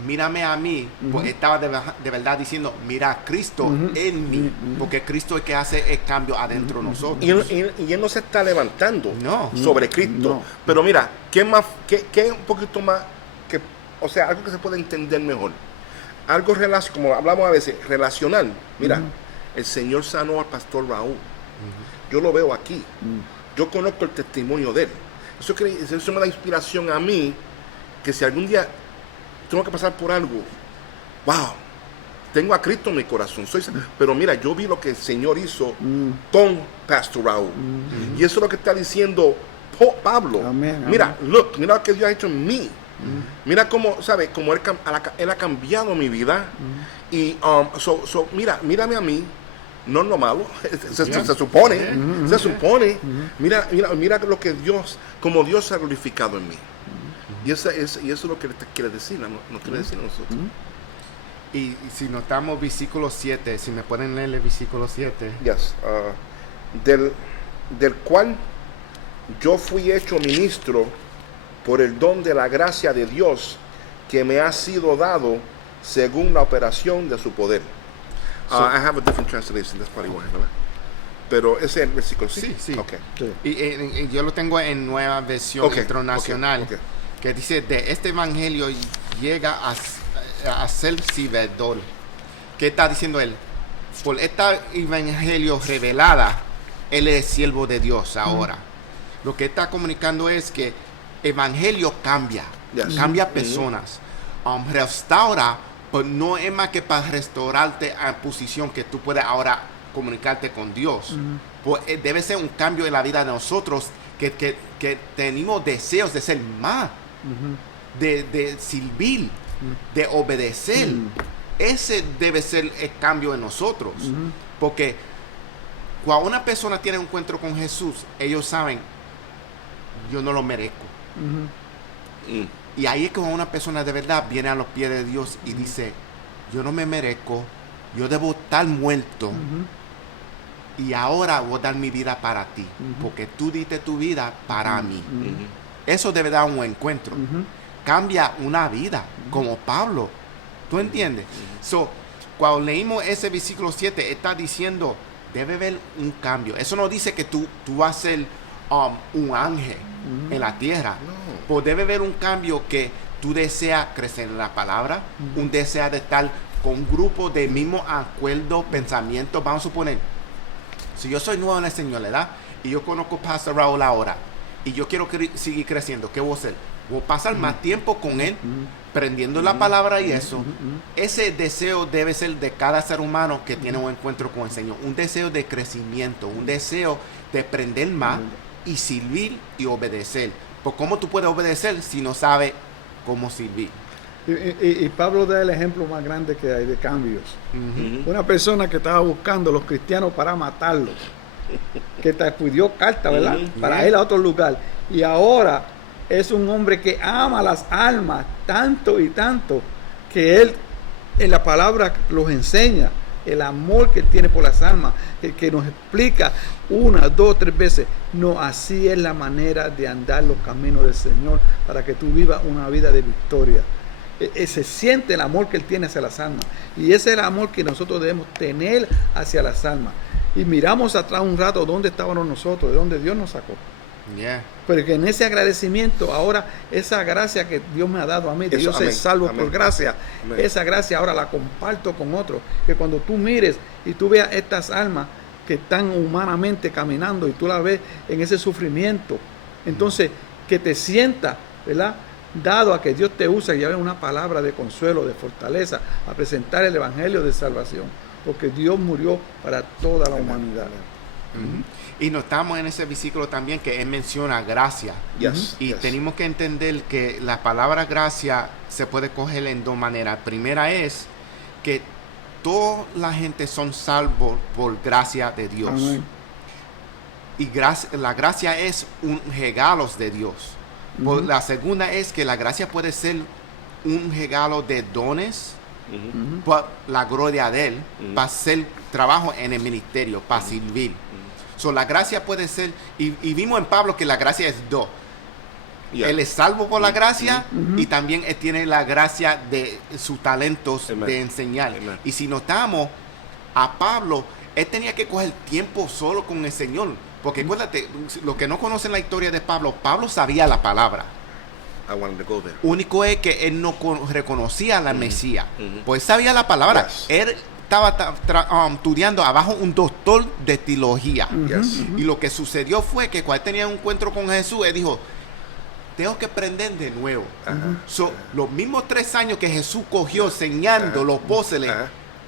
mírame a mí, pues estaba de verdad diciendo, mira a Cristo en mí, porque Cristo es el que hace el cambio adentro de nosotros. Y él no se está levantando sobre Cristo. No. Pero mira, ¿qué un poquito más? O sea, algo que se puede entender mejor. Algo como hablamos a veces, relacional. Mira, el Señor sanó al pastor Raúl. Yo lo veo aquí. Yo conozco el testimonio de él. Eso me da inspiración a mí, que si algún día tengo que pasar por algo, wow, tengo a Cristo en mi corazón. Pero mira, yo vi lo que el Señor hizo con Pastor Raúl. Y eso es lo que está diciendo Pablo. Amén, mira, mira lo que Dios ha hecho en mí. Mira cómo, ¿sabes? Cómo él ha cambiado mi vida. Y mírame a mí. No es lo malo. Se supone. Se supone. Mira lo que como Dios se ha glorificado en mí. Y eso es lo que quiere decir, nos quiere decir a nosotros. Y si notamos versículo 7, si me pueden leer el versículo 7. Yes. Del cual yo fui hecho ministro por el don de la gracia de Dios que me ha sido dado según la operación de su poder. I have a different translation, that's probably why, ¿verdad? Pero ese es el versículo. Sí. Okay. Y yo lo tengo en nueva versión internacional, que dice, de este evangelio llega a ser servidor. ¿Qué está diciendo él? Por este evangelio revelada, él es siervo de Dios ahora. Lo que está comunicando es que evangelio cambia personas, restaura, pero no es más que para restaurarte a posición que tú puedes ahora comunicarte con Dios. Pues, debe ser un cambio en la vida de nosotros que tenemos deseos de ser más, de servir, de obedecer. Ese debe ser el cambio en nosotros. Porque cuando una persona tiene un encuentro con Jesús, ellos saben, yo no lo merezco. Y ahí es cuando una persona de verdad viene a los pies de Dios y dice, yo no me merezco, yo debo estar muerto. Y ahora voy a dar mi vida para ti, porque tú diste tu vida para mí. Eso debe dar un encuentro. Cambia una vida, como Pablo. ¿Tú entiendes? So, cuando leímos ese versículo 7, está diciendo, debe haber un cambio. Eso no dice que tú vas a ser un ángel en la tierra. Pues debe haber un cambio que tú deseas crecer en la palabra, un deseo de estar con un grupo de mismo acuerdo, pensamiento. Vamos a suponer, si yo soy nuevo en el Señor, ¿verdad? Y yo conozco a Pastor Raúl ahora, y yo quiero seguir creciendo, ¿qué voy a hacer? Voy a pasar más tiempo con él, aprendiendo la palabra y eso. Ese deseo debe ser de cada ser humano que tiene un encuentro con el Señor. Un deseo de crecimiento, un deseo de aprender más y servir y obedecer. Pues ¿cómo tú puedes obedecer si no sabes cómo servir? Y Pablo da el ejemplo más grande que hay de cambios. Una persona que estaba buscando a los cristianos para matarlos, que te pidió carta, ¿verdad? Para ir a otro lugar. Y ahora es un hombre que ama las almas tanto y tanto que él en la palabra los enseña el amor que él tiene por las almas, que nos explica 1, 2, 3 veces. No, así es la manera de andar los caminos del Señor para que tú vivas una vida de victoria. Se siente el amor que él tiene hacia las almas, y ese es el amor que nosotros debemos tener hacia las almas. Y miramos atrás un rato dónde estábamos nosotros, de dónde Dios nos sacó. Pero que en ese agradecimiento, ahora esa gracia que Dios me ha dado a mí, de yo ser salvo por gracia, esa gracia ahora la comparto con otros. Que cuando tú mires y tú veas estas almas que están humanamente caminando y tú las ves en ese sufrimiento, entonces que te sientas, ¿verdad?, dado a que Dios te usa y lleve una palabra de consuelo, de fortaleza, a presentar el evangelio de salvación, porque Dios murió para toda la humanidad. Y notamos en ese versículo también que él menciona gracia. Tenemos que entender que la palabra gracia se puede coger en dos maneras. Primera es que toda la gente son salvos por gracia de Dios. Y la gracia es un regalo de Dios. La segunda es que la gracia puede ser un regalo de dones por la gloria de él, para hacer trabajo en el ministerio, para servir. So, la gracia puede ser, y vimos en Pablo que la gracia es dos. Él es salvo por la gracia y también él tiene la gracia de sus talentos de enseñar. Y si notamos, a Pablo, él tenía que coger tiempo solo con el Señor. Porque acuérdate, los que no conocen la historia de Pablo, Pablo sabía la palabra. Único es que él no reconocía la Mesías. Pues sabía la palabra. Él estaba estudiando abajo un doctor de teología. Y lo que sucedió fue que cuando él tenía un encuentro con Jesús, él dijo, tengo que aprender de nuevo. Los mismos 3 años que Jesús cogió enseñando los apóstoles,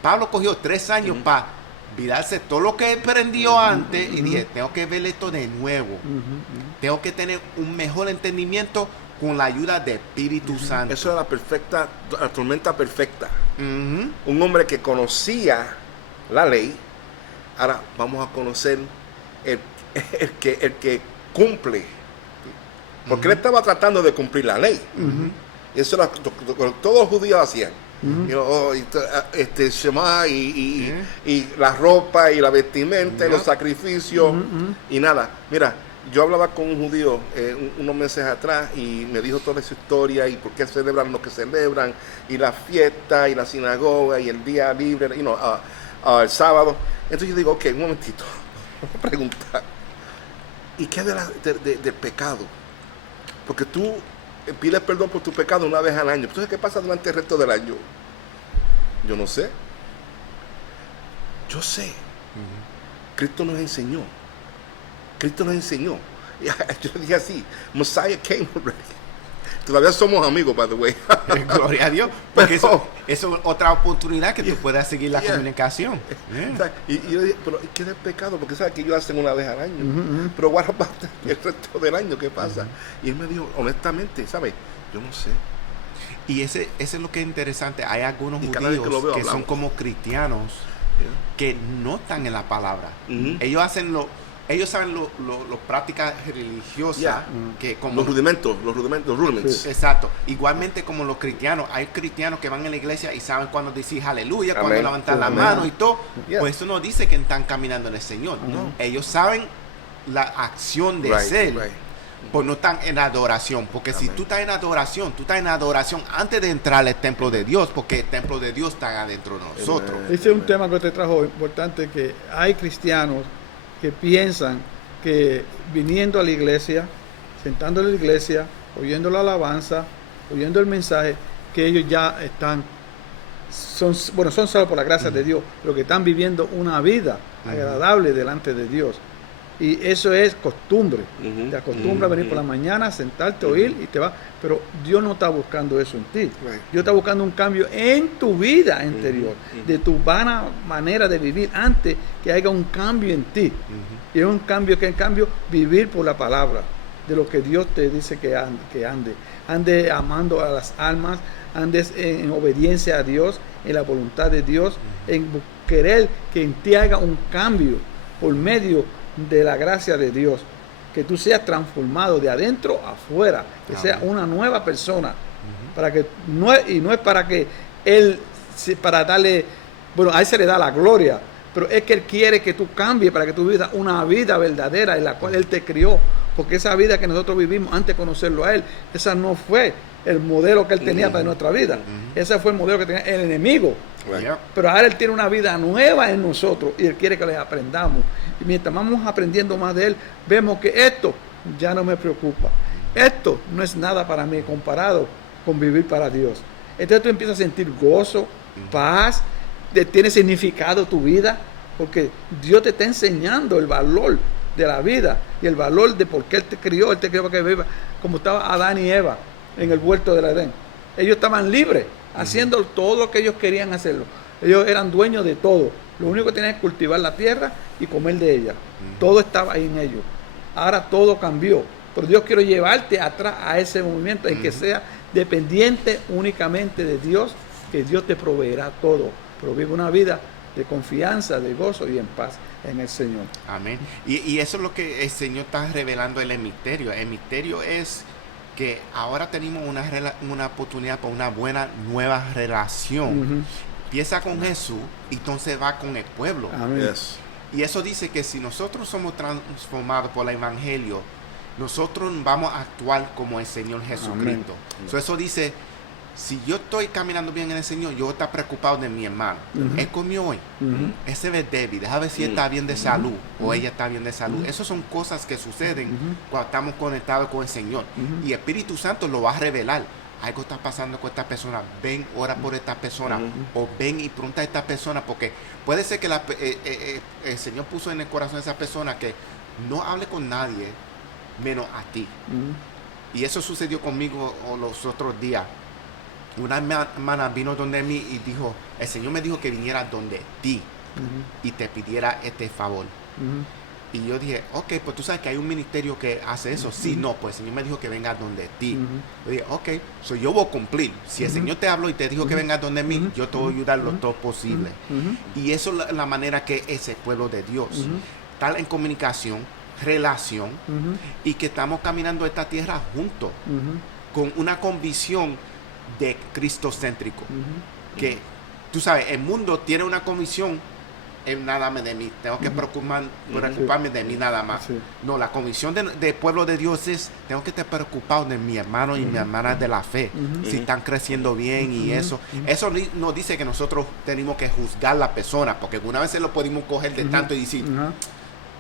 Pablo cogió 3 años para olvidarse todo lo que él aprendió antes y dije, tengo que ver esto de nuevo. Tengo que tener un mejor entendimiento con la ayuda del Espíritu Santo. Eso era la tormenta perfecta. Un hombre que conocía la ley, ahora vamos a conocer el que cumple. Porque él estaba tratando de cumplir la ley. Y eso era lo que todos los judíos hacían. Shema y la ropa y la vestimenta y los sacrificios y nada. Mira, yo hablaba con un judío unos meses atrás y me dijo toda esa historia y por qué celebran lo que celebran y la fiesta y la sinagoga y el día libre, el sábado. Entonces yo digo, ok, un momentito, voy a preguntar, ¿y qué del pecado? Porque tú pides perdón por tu pecado una vez al año. Entonces, ¿qué pasa durante el resto del año? Yo no sé. Yo sé. Cristo nos enseñó. Yo le dije así, Messiah came already. Todavía somos amigos, by the way. Gloria a Dios. Porque Pero- eso es otra oportunidad que tú puedas seguir la Yeah. comunicación. O sea, y yo dije, pero ¿qué es el pecado? Porque sabes que ellos hacen una vez al año. Pero what about el resto del año? ¿Qué pasa? Y él me dijo, honestamente, ¿sabes? Yo no sé. Y ese es lo que es interesante. Hay algunos Y cada vez judíos que lo veo, que son hablamos. como cristianos que no están en la palabra. Ujú. Ellos saben lo prácticas religiosas Yeah. que como Los rudiments. exacto. Igualmente como los cristianos, hay cristianos que van a la iglesia y saben cuando decir aleluya, cuando Amén. levantar la Amén. mano y todo. Yeah. Pues eso no dice que están caminando en el Señor. No. Ellos saben la acción de Right, ser. right. Pues no están en adoración, porque si Amén. tú estás en adoración antes de entrar al templo de Dios, porque el templo de Dios está adentro de nosotros. Amén. Ese es un tema que te trajo importante, que hay cristianos que piensan que viniendo a la iglesia, sentando en la iglesia, oyendo la alabanza, oyendo el mensaje, que ellos ya son salvos por la gracia de Dios, pero que están viviendo una vida agradable delante de Dios. Y eso es costumbre. Ujú. Te acostumbras a venir por la mañana, sentarte, oír y te vas. Pero Dios no está buscando eso en ti. Right. Dios está buscando un cambio en tu vida interior, de tu vana manera de vivir, antes que haya un cambio en ti. Y es un cambio vivir por la palabra, de lo que Dios te dice que ande. Ande amando a las almas, andes en obediencia a Dios, en la voluntad de Dios, en querer que en ti haga un cambio por medio de la gracia de Dios, que tú seas transformado de adentro a afuera, que seas una nueva persona, para que no es para que él, para darle, bueno, a él se le da la gloria, pero es que él quiere que tú cambies para que tú vivas una vida verdadera en la cual él te crió, porque esa vida que nosotros vivimos antes de conocerlo a él, esa no fue el modelo que él tenía para nuestra vida, ese fue el modelo que tenía el enemigo. Right. Yeah. Pero ahora Él tiene una vida nueva en nosotros y Él quiere que les aprendamos. Y mientras vamos aprendiendo más de Él, vemos que esto ya no me preocupa. Esto no es nada para mí comparado con vivir para Dios. Entonces tú empiezas a sentir gozo, paz, tiene significado tu vida, porque Dios te está enseñando el valor de la vida y el valor de por qué Él te crió para que viva, como estaba Adán y Eva en el huerto del Edén. Ellos estaban libres, haciendo todo lo que ellos querían hacerlo. Ellos eran dueños de todo. Lo único que tenían es cultivar la tierra y comer de ella. Todo estaba ahí en ellos. Ahora todo cambió. Pero Dios quiere llevarte atrás a ese movimiento en que sea dependiente únicamente de Dios, que Dios te proveerá todo. Pero vive una vida de confianza, de gozo y en paz en el Señor. Amén. Y eso es lo que el Señor está revelando en el misterio. El misterio es que ahora tenemos una oportunidad para una buena nueva relación. Empieza con Jesús y entonces va con el pueblo. Amén. Yes. Y eso dice que si nosotros somos transformados por el Evangelio, nosotros vamos a actuar como el Señor Jesucristo. So, eso dice, si yo estoy caminando bien en el Señor, yo estoy preocupado de mi hermano. Él comió hoy. Ese es débil. Deja ver si él está bien de salud o ella está bien de salud. Esas son cosas que suceden cuando estamos conectados con el Señor. Y el Espíritu Santo lo va a revelar. Algo está pasando con esta persona. Ven, ora por esta persona. O ven y pregunta a esta persona. Porque puede ser que el Señor puso en el corazón de esa persona que no hable con nadie menos a ti. Y eso sucedió conmigo los otros días. Una hermana vino donde mí y dijo, el Señor me dijo que viniera donde ti y te pidiera este favor. Y yo dije, ok, pues tú sabes que hay un ministerio que hace eso. Sí, no, pues el Señor me dijo que venga donde ti. Yo dije, ok, yo voy a cumplir. Si el Señor te habló y te dijo que venga donde mí, yo te voy a ayudar lo todo posible. Y eso es la manera que es el pueblo de Dios. Estar en comunicación, relación, y que estamos caminando esta tierra juntos, con una convicción de cristocéntrico. Que, tú sabes, el mundo tiene una convicción en nada más de mí. Tengo que preocuparme de mí nada más. Sí. No, la convicción del pueblo de Dios es, tengo que estar preocupado de mi hermano y mi hermana de la fe. Si están creciendo bien y eso. Eso no dice que nosotros tenemos que juzgar a la persona, porque alguna vez lo podemos coger de tanto y decir,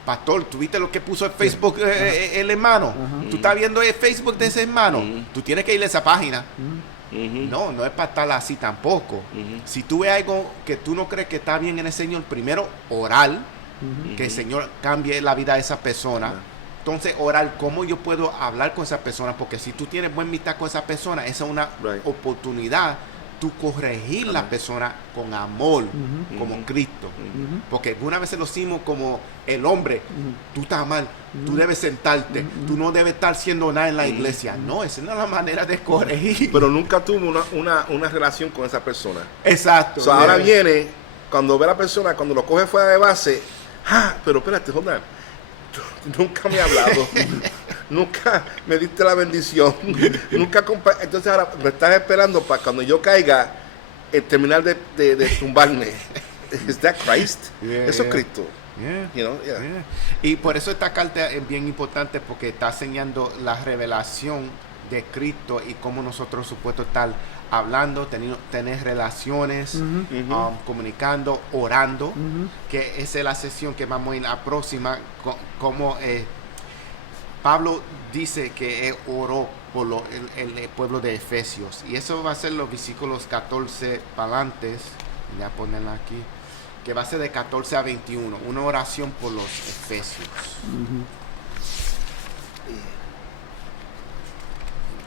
pastor, ¿tú viste lo que puso en Facebook el hermano? ¿Tú estás viendo el Facebook de ese hermano? Tú tienes que ir a esa página. No es para estar así tampoco. Si tú ves algo que tú no crees que está bien en el Señor, primero orar, que el Señor cambie la vida de esa persona, entonces orar cómo yo puedo hablar con esa persona, porque si tú tienes buen amistad con esa persona, esa es una oportunidad tú corregir la persona con amor, como Cristo. Porque algunas veces lo decimos como el hombre, tú estás mal, tú debes sentarte, tú no debes estar haciendo nada en la iglesia. No, esa no es la manera de corregir. Pero nunca tuvo una relación con esa persona. Exacto. Ahora viene, cuando ve a la persona, cuando lo coge fuera de base, pero espérate, Jordan, nunca me ha hablado. Nunca me diste la bendición. Entonces ahora me estás esperando para cuando yo caiga terminar de tumbarme. ¿Es that Christ? Eso es Cristo. Y por eso esta carta es bien importante, porque está enseñando la revelación de Cristo y cómo nosotros supuesto estar hablando, tener relaciones, comunicando, orando, que esa es la sesión que vamos a ir a la próxima, como Pablo dice que oró por el pueblo de Efesios, y eso va a ser los versículos 14 para adelante. Voy a ponerla aquí, que va a ser de 14 a 21, una oración por los Efesios.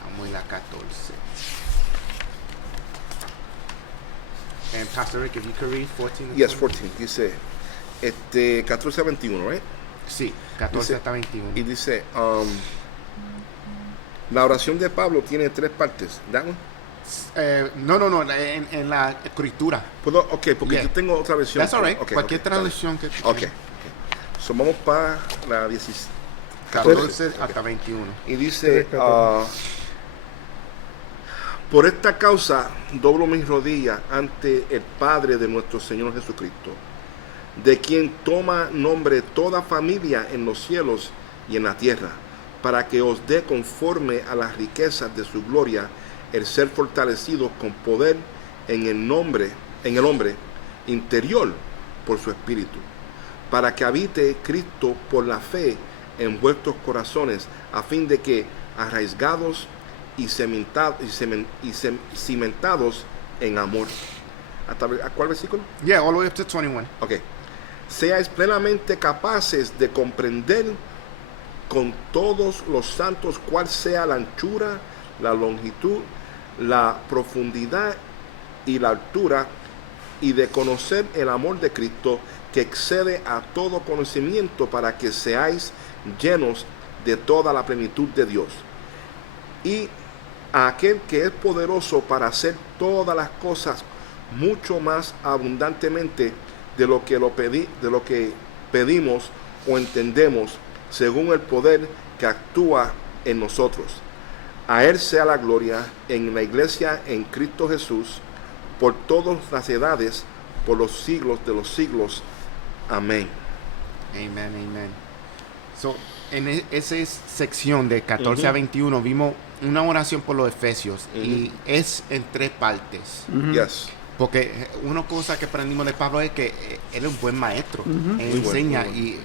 Vamos a ir a 14. And Pastor Rick, if you could read 14. Yes, 14. Dice 14 a 21, ¿eh? Sí, 14 hasta 21. Y dice, la oración de Pablo tiene 3 partes. ¿That one? No, en la escritura. ¿Puedo? Ok, porque yo tengo otra versión. That's all right. Cualquier traducción que... Ok. So vamos para la 14 hasta 21. Y dice, por esta causa doblo mis rodillas ante el Padre de nuestro Señor Jesucristo, de quien toma nombre toda familia en los cielos y en la tierra, para que os dé conforme a las riquezas de su gloria el ser fortalecido con poder en el hombre interior por su espíritu, para que habite Cristo por la fe en vuestros corazones, a fin de que, arraigados y cimentados en amor. ¿A cuál versículo? Yeah, all the way up to 21. Ok. Seáis plenamente capaces de comprender con todos los santos cuál sea la anchura, la longitud, la profundidad y la altura, y de conocer el amor de Cristo, que excede a todo conocimiento, para que seáis llenos de toda la plenitud de Dios. Y a aquel que es poderoso para hacer todas las cosas mucho más abundantemente de lo que pedimos o entendemos, según el poder que actúa en nosotros. A Él sea la gloria en la iglesia en Cristo Jesús, por todas las edades, por los siglos de los siglos. Amén. Amen. So, en esa sección de 14 a 21 vimos una oración por los Efesios, y es en 3 partes. Yes. Porque una cosa que aprendimos de Pablo es que él es un buen maestro. Él enseña y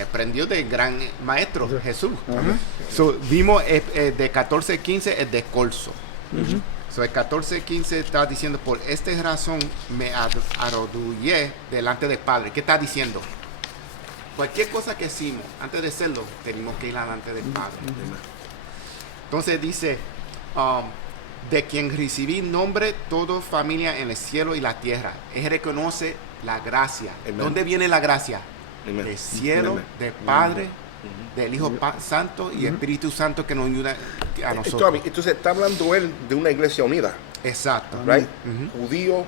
aprendió del gran maestro Jesús. So, vimos de 14 a 15 el discurso. So, el 14 a 15 está diciendo, por esta razón me arrodillé delante del Padre. ¿Qué está diciendo? Cualquier cosa que hicimos, antes de hacerlo, tenemos que ir delante del Padre. Entonces dice, de quien recibí nombre toda familia en el cielo y la tierra. Él reconoce la gracia. Amen. ¿Dónde viene la gracia? Amen. Del cielo, Amen. del Padre, del Hijo Santo y Espíritu Santo, que nos ayuda a nosotros. Entonces está hablando él de una iglesia unida, Exacto. right? Judíos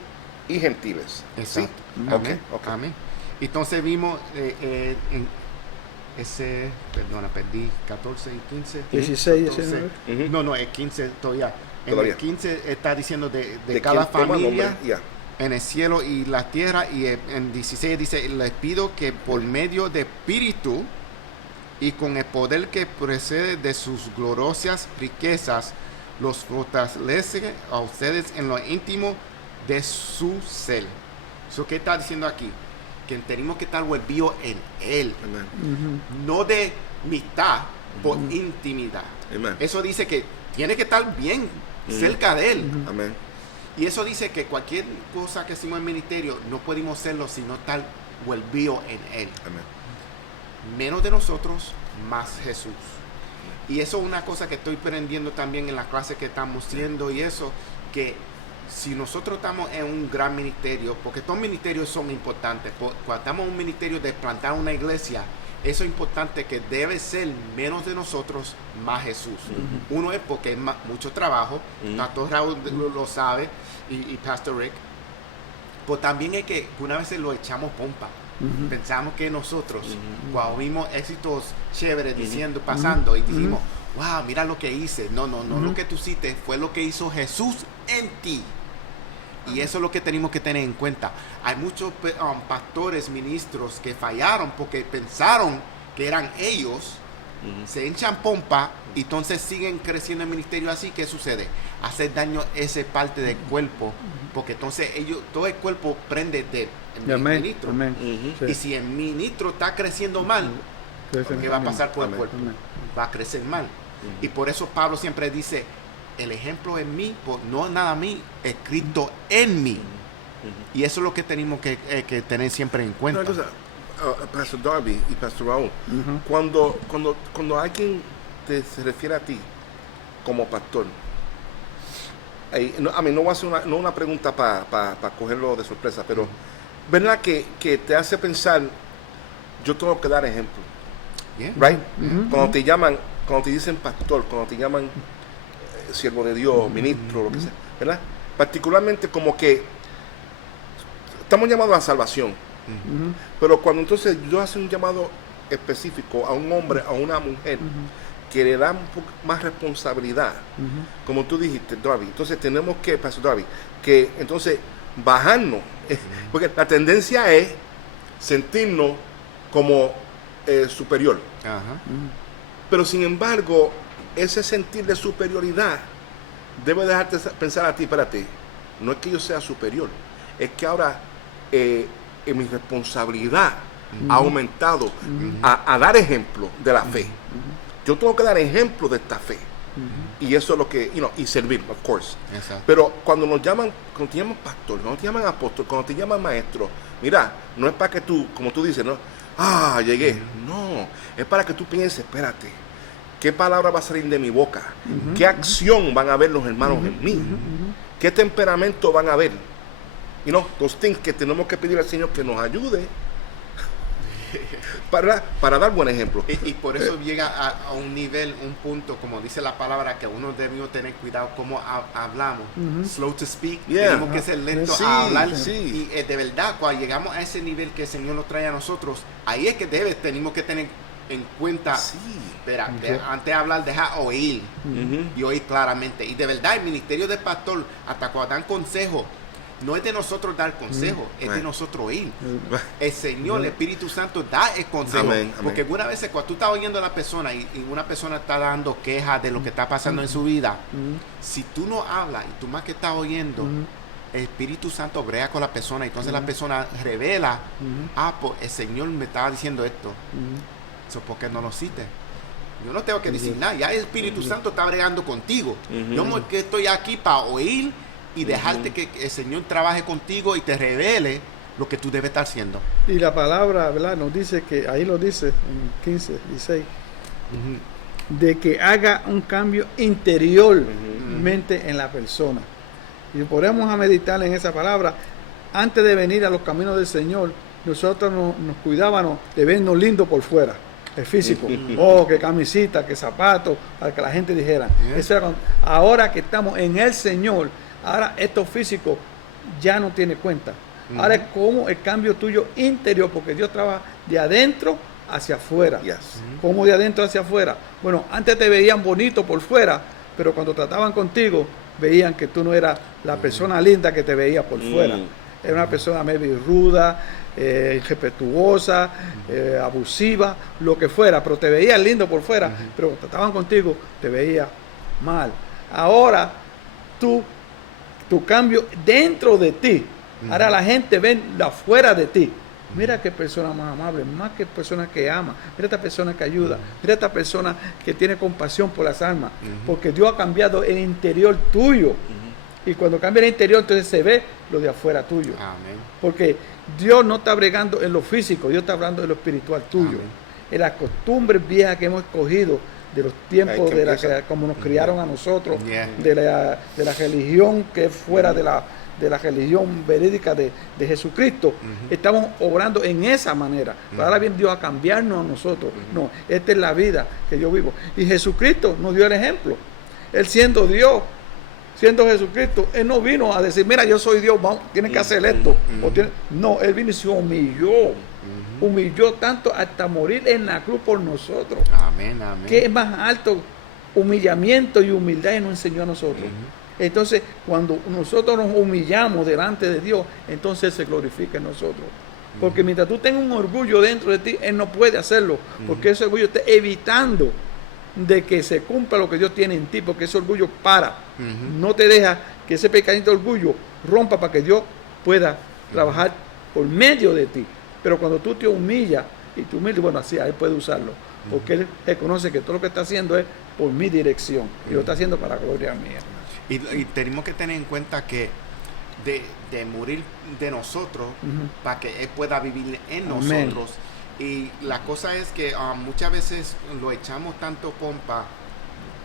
y gentiles. Exacto. ¿Sí? Amén. Okay. Amén. Entonces vimos en ese, perdí 14 y 15. 16, 14. 19. No, es 15 todavía. En el 15 está diciendo de De cada quien toma familia nombre, yeah. en el cielo y la tierra. Y en 16 dice, les pido que por medio de espíritu y con el poder que procede de sus gloriosas riquezas, los fortalece a ustedes en lo íntimo de su ser. ¿Qué está diciendo aquí? Que tenemos que estar volvidos en Él. Amen. No de mitad, por intimidad. Amen. Eso dice que tiene que estar bien cerca de Él. Amén. Y eso dice que cualquier cosa que hicimos en el ministerio no podemos hacerlo si no estar volvidos en Él. Amén. menos de nosotros, más Jesús. Y eso es una cosa que estoy aprendiendo también en las clases que estamos haciendo y eso, que si nosotros estamos en un gran ministerio, porque todos ministerios son importantes, cuando estamos en un ministerio de plantar una iglesia, eso es importante que debe ser menos de nosotros, más Jesús. Uno es porque es mucho trabajo, Pastor Raúl lo sabe y Pastor Rick, pero también es que una vez lo echamos pompa. Pensamos que nosotros, cuando vimos éxitos chéveres diciendo, pasando, y dijimos, wow, mira lo que hice. No, lo que tú hiciste fue lo que hizo Jesús en ti. Y eso es lo que tenemos que tener en cuenta. Hay muchos pastores, ministros que fallaron porque pensaron que eran ellos, se hinchan pompa y entonces siguen creciendo el ministerio así. ¿Qué sucede? Hacer daño a esa parte del cuerpo, porque entonces todo el cuerpo prende del ministro. Y si el ministro está creciendo mal, ¿qué va a pasar por el cuerpo? Va a crecer mal. Y por eso Pablo siempre dice, el ejemplo en mí, no nada a mí, es Cristo en mí. Y eso es lo que tenemos que tener siempre en cuenta. Una cosa, Pastor Darby y Pastor Raúl, cuando alguien se refiere a ti como pastor, no voy a hacer una pregunta para cogerlo de sorpresa, pero ¿verdad que te hace pensar, yo tengo que dar ejemplo? Yeah. Right? Cuando te llaman, cuando te dicen pastor, cuando te llaman siervo de Dios, ministro, lo que sea, ¿verdad? Particularmente como que estamos llamados a la salvación, pero cuando entonces yo hago un llamado específico a un hombre, a una mujer, que le da un poco más responsabilidad, como tú dijiste, Darby, entonces tenemos que, Pastor Darby, que entonces bajarnos, porque la tendencia es sentirnos como superior, pero sin embargo, ese sentir de superioridad debe dejarte pensar a ti, no es que yo sea superior, es que ahora mi responsabilidad ha aumentado a dar ejemplo de la fe. Yo tengo que dar ejemplo de esta fe. Y eso es lo que, y servir, of course. Exacto. Pero cuando te llaman pastor, cuando te llaman apóstol, cuando te llaman maestro, mira, no es para que tú, como tú dices, no, llegué. No, es para que tú pienses, espérate, ¿qué palabra va a salir de mi boca? ¿Qué acción van a ver los hermanos en mí? ¿Qué temperamento van a ver? Those things que tenemos que pedir al Señor que nos ayude para dar buen ejemplo. Y por eso llega a un nivel, un punto, como dice la palabra, que uno debe tener cuidado cómo hablamos. Slow to speak, tenemos que ser lentos a hablar. Y de verdad, cuando llegamos a ese nivel que el Señor nos trae a nosotros, ahí es que tenemos que tener en cuenta, antes de hablar, deja oír y oír claramente. Y de verdad, el ministerio del pastor, hasta cuando dan consejo, no es de nosotros dar consejo, es de nosotros oír. El Señor, el Espíritu Santo da el consejo. Porque algunas veces cuando tú estás oyendo a la persona y una persona está dando quejas de lo que está pasando en su vida, si tú no hablas y tú más que estás oyendo, el Espíritu Santo brega con la persona y entonces la persona revela, pues el Señor me estaba diciendo esto. Eso porque no lo cite. Yo no tengo que decir nada, ya el Espíritu Santo está bregando contigo. Yo no que estoy aquí para oír y dejarte que el Señor trabaje contigo y te revele lo que tú debes estar haciendo. Y la palabra, ¿verdad?, nos dice que, ahí lo dice en 15, 16, de que haga un cambio interiormente en la persona. Y podemos a meditar en esa palabra. Antes de venir a los caminos del Señor, nosotros nos cuidábamos de vernos lindos por fuera, el físico. Que camisita, que zapatos, para que la gente dijera. Eso era ahora que estamos en el Señor, ahora esto físico ya no tiene cuenta. Ahora es como el cambio tuyo interior, porque Dios trabaja de adentro hacia afuera. Como de adentro hacia afuera. Bueno, antes te veían bonito por fuera, pero cuando trataban contigo, veían que tú no eras la persona linda que te veía por fuera. Era una persona maybe ruda, irrespetuosa, abusiva, lo que fuera, pero te veía lindo por fuera, pero cuando trataban contigo, te veía mal. Ahora, tu cambio dentro de ti, ahora la gente ve afuera de ti. Mira qué persona más amable, más que persona que ama, mira esta persona que ayuda, mira esta persona que tiene compasión por las almas, porque Dios ha cambiado el interior tuyo. Y cuando cambia el interior, entonces se ve lo de afuera tuyo. Amén. Porque Dios no está bregando en lo físico, Dios está hablando en lo espiritual tuyo. en las costumbres viejas que hemos escogido de los tiempos como nos criaron a nosotros, de la religión que es fuera de la religión verídica de Jesucristo. Estamos obrando en esa manera. Pero ahora viene Dios a cambiarnos a nosotros. No, esta es la vida que yo vivo. Y Jesucristo nos dio el ejemplo. Él siendo Dios, siendo Jesucristo, Él no vino a decir, mira, yo soy Dios, vamos, tienen que hacer esto. No, Él vino y se humilló. Humilló tanto hasta morir en la cruz por nosotros. Amén, amén. ¿Qué es más alto? Humillamiento y humildad y nos enseñó a nosotros. Entonces, cuando nosotros nos humillamos delante de Dios, entonces Él se glorifica en nosotros. Porque mientras tú tengas un orgullo dentro de ti, Él no puede hacerlo. Porque ese orgullo está evitando de que se cumpla lo que Dios tiene en ti. Porque ese orgullo no te deja que ese pequeñito orgullo rompa para que Dios pueda trabajar por medio de ti. Pero cuando tú te humillas y te humildes, bueno, así Él puede usarlo. Porque Él reconoce que todo lo que está haciendo es por mi dirección. Y lo está haciendo para la gloria mía. Y tenemos que tener en cuenta que de morir de nosotros para que Él pueda vivir en nosotros. Y la cosa es que muchas veces lo echamos tanto pompa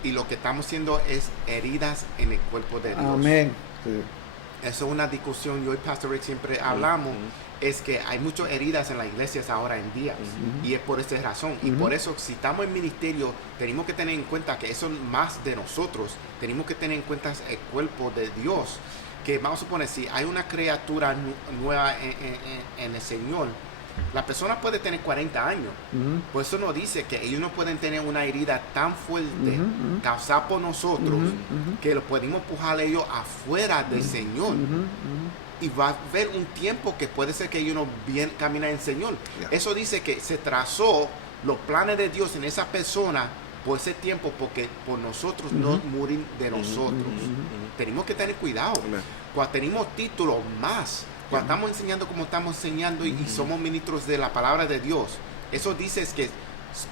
y lo que estamos haciendo es heridas en el cuerpo de Dios. Amén. Sí. Eso es una discusión, yo y Pastor Rick siempre hablamos, es que hay muchas heridas en las iglesias ahora en día, y es por esa razón, y por eso si estamos en ministerio, tenemos que tener en cuenta que eso es más de nosotros, tenemos que tener en cuenta el cuerpo de Dios, que vamos a suponer, si hay una criatura nueva en el Señor, la persona puede tener 40 años, por eso nos dice que ellos no pueden tener una herida tan fuerte causada por nosotros que lo podemos empujar a ellos afuera del Señor. Y va a haber un tiempo que puede ser que ellos no bien caminan en el Señor. Eso dice que se trazó los planes de Dios en esa persona por ese tiempo, porque por nosotros no morir de nosotros. Tenemos que tener cuidado. Cuando tenemos títulos más, cuando estamos enseñando como estamos enseñando y somos ministros de la palabra de Dios, eso dice que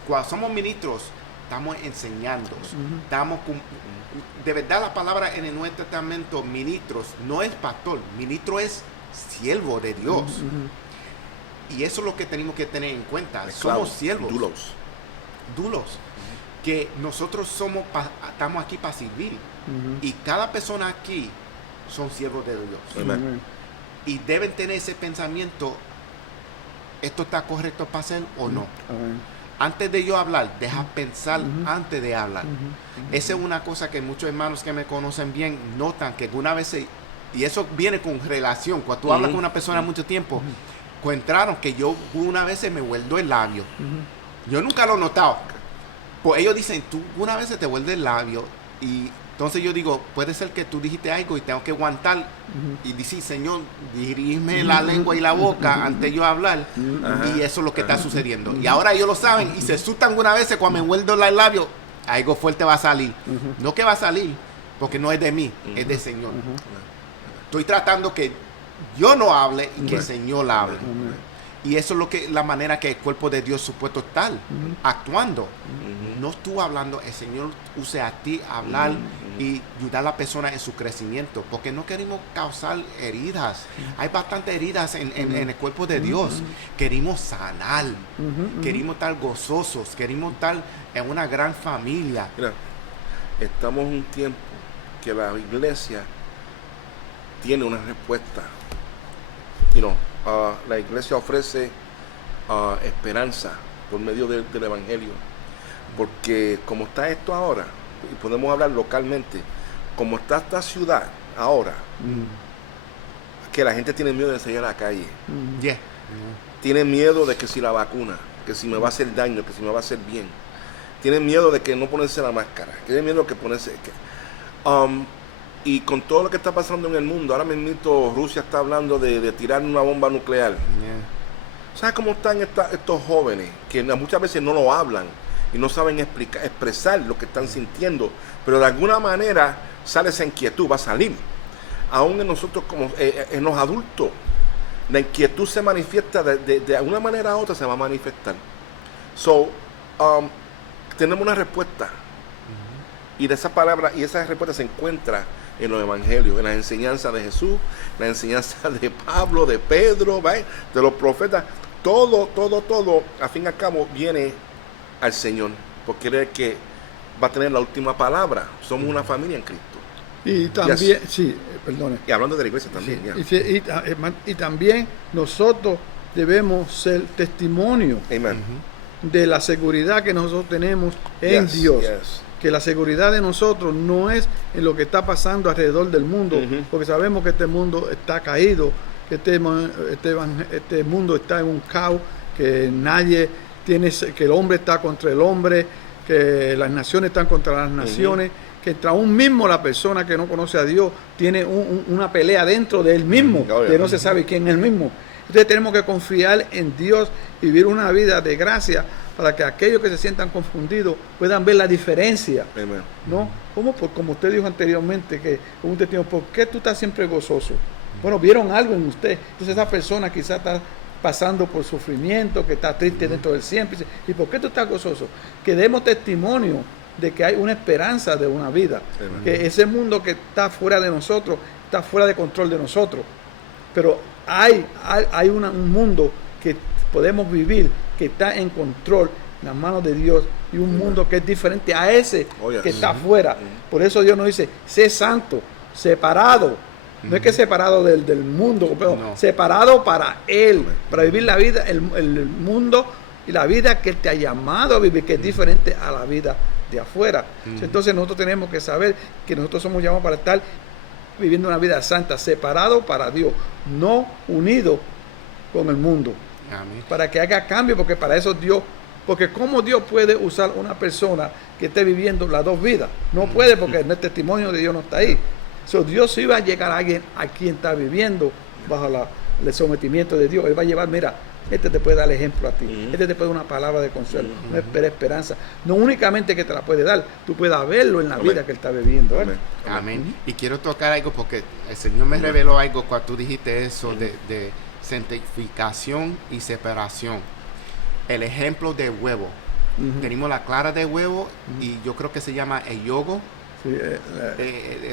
cuando somos ministros, estamos enseñando. De verdad la palabra en el Nuevo Testamento, ministros, no es pastor, ministro es siervo de Dios. Y eso es lo que tenemos que tener en cuenta. Somos siervos. Dulos. Que nosotros estamos aquí para servir. Y cada persona aquí son siervos de Dios. Y deben tener ese pensamiento, ¿esto está correcto para hacer o no? Antes de yo hablar, deja pensar antes de hablar. Esa es una cosa que muchos hermanos que me conocen bien notan, que alguna vez, y eso viene con relación, cuando tú hablas con una persona mucho tiempo, encontraron que yo una vez se me hueldo el labio. Yo nunca lo he notado. Pues ellos dicen, tú una vez se te huelde el labio, y entonces yo digo, puede ser que tú dijiste algo y tengo que aguantar y decir, Señor, dirígeme la lengua y la boca antes de yo hablar. Y eso es lo que está sucediendo. Y ahora ellos lo saben y se asustan algunas veces cuando me hueldo el labio, algo fuerte va a salir. No que va a salir, porque no es de mí, es del Señor. Estoy tratando que yo no hable y que el Señor hable. Y eso es la manera que el cuerpo de Dios supuesto estar actuando. No tú hablando, el Señor use a ti hablar y ayudar a la persona en su crecimiento, porque no queremos causar heridas. Hay bastantes heridas en el cuerpo de Dios. Queremos sanar, queremos estar gozosos, queremos estar en una gran familia. Mira, estamos en un tiempo que la iglesia tiene una respuesta. La iglesia ofrece esperanza por medio del Evangelio, porque como está esto ahora, y podemos hablar localmente, como está esta ciudad ahora, que la gente tiene miedo de salir a la calle, tiene miedo de que si la vacuna, que si me va a hacer daño, que si me va a hacer bien, tiene miedo de que no ponerse la máscara, tiene miedo de que ponerse... y con todo lo que está pasando en el mundo, ahora mismo Rusia está hablando de tirar una bomba nuclear. ¿Sabes cómo están estos jóvenes que muchas veces no lo hablan y no saben expresar lo que están sintiendo, pero de alguna manera sale esa inquietud, va a salir? Aún en nosotros, como en los adultos, la inquietud se manifiesta de alguna manera u otra, se va a manifestar. Tenemos una respuesta, y de esa palabra y esa respuesta se encuentra en los evangelios, en las enseñanzas de Jesús, la enseñanza de Pablo, de Pedro, ¿ve? De los profetas. todo, al fin y al cabo, viene al Señor, porque Él es el que va a tener la última palabra. Somos una familia en Cristo. Y también, sí, perdone. Y hablando de la iglesia también. Sí, y también nosotros debemos ser testimonio Amen. de la seguridad que nosotros tenemos en Yes, Dios. yes. Que la seguridad de nosotros no es en lo que está pasando alrededor del mundo, porque sabemos que este mundo está caído, que este mundo está en un caos, que nadie tiene, que el hombre está contra el hombre, que las naciones están contra las naciones, que entre aún mismo la persona que no conoce a Dios tiene una pelea dentro de él mismo, que no se sabe quién es el mismo. Entonces tenemos que confiar en Dios y vivir una vida de gracia para que aquellos que se sientan confundidos puedan ver la diferencia. Amen. ¿No? Como usted dijo anteriormente, que un testimonio, ¿por qué tú estás siempre gozoso? Bueno, vieron algo en usted. Entonces esa persona quizás está pasando por sufrimiento, que está triste dentro del siempre. ¿Y por qué tú estás gozoso? Que demos testimonio de que hay una esperanza de una vida. Amen. Que ese mundo que está fuera de nosotros, está fuera de control de nosotros. Pero hay un mundo que podemos vivir, que está en control, en las manos de Dios, y un mundo que es diferente a ese que está afuera. Por eso Dios nos dice, sé santo, separado. No es que separado del mundo, pero separado para Él, para vivir la vida, el mundo y la vida que Él te ha llamado a vivir, que es diferente a la vida de afuera. Entonces nosotros tenemos que saber que nosotros somos llamados para estar viviendo una vida santa, separado para Dios, no unido con el mundo. Amén. Para que haga cambio, porque para eso Dios, porque cómo Dios puede usar una persona que esté viviendo las dos vidas, no puede, porque el testimonio de Dios no está ahí. So, Dios iba a llegar a alguien a quien está viviendo bajo el sometimiento de Dios. Él va a llevar, mira, este te puede dar el ejemplo a ti, este te puede dar una palabra de consuelo, una esperanza, no únicamente que te la puede dar, tú puedas verlo en la vida que él está viviendo. ¿Verdad? Amén. Y quiero tocar algo porque el Señor me reveló algo cuando tú dijiste eso de santificación y separación. El ejemplo de huevo. Tenemos la clara de huevo y yo creo que se llama el yogo. Sí,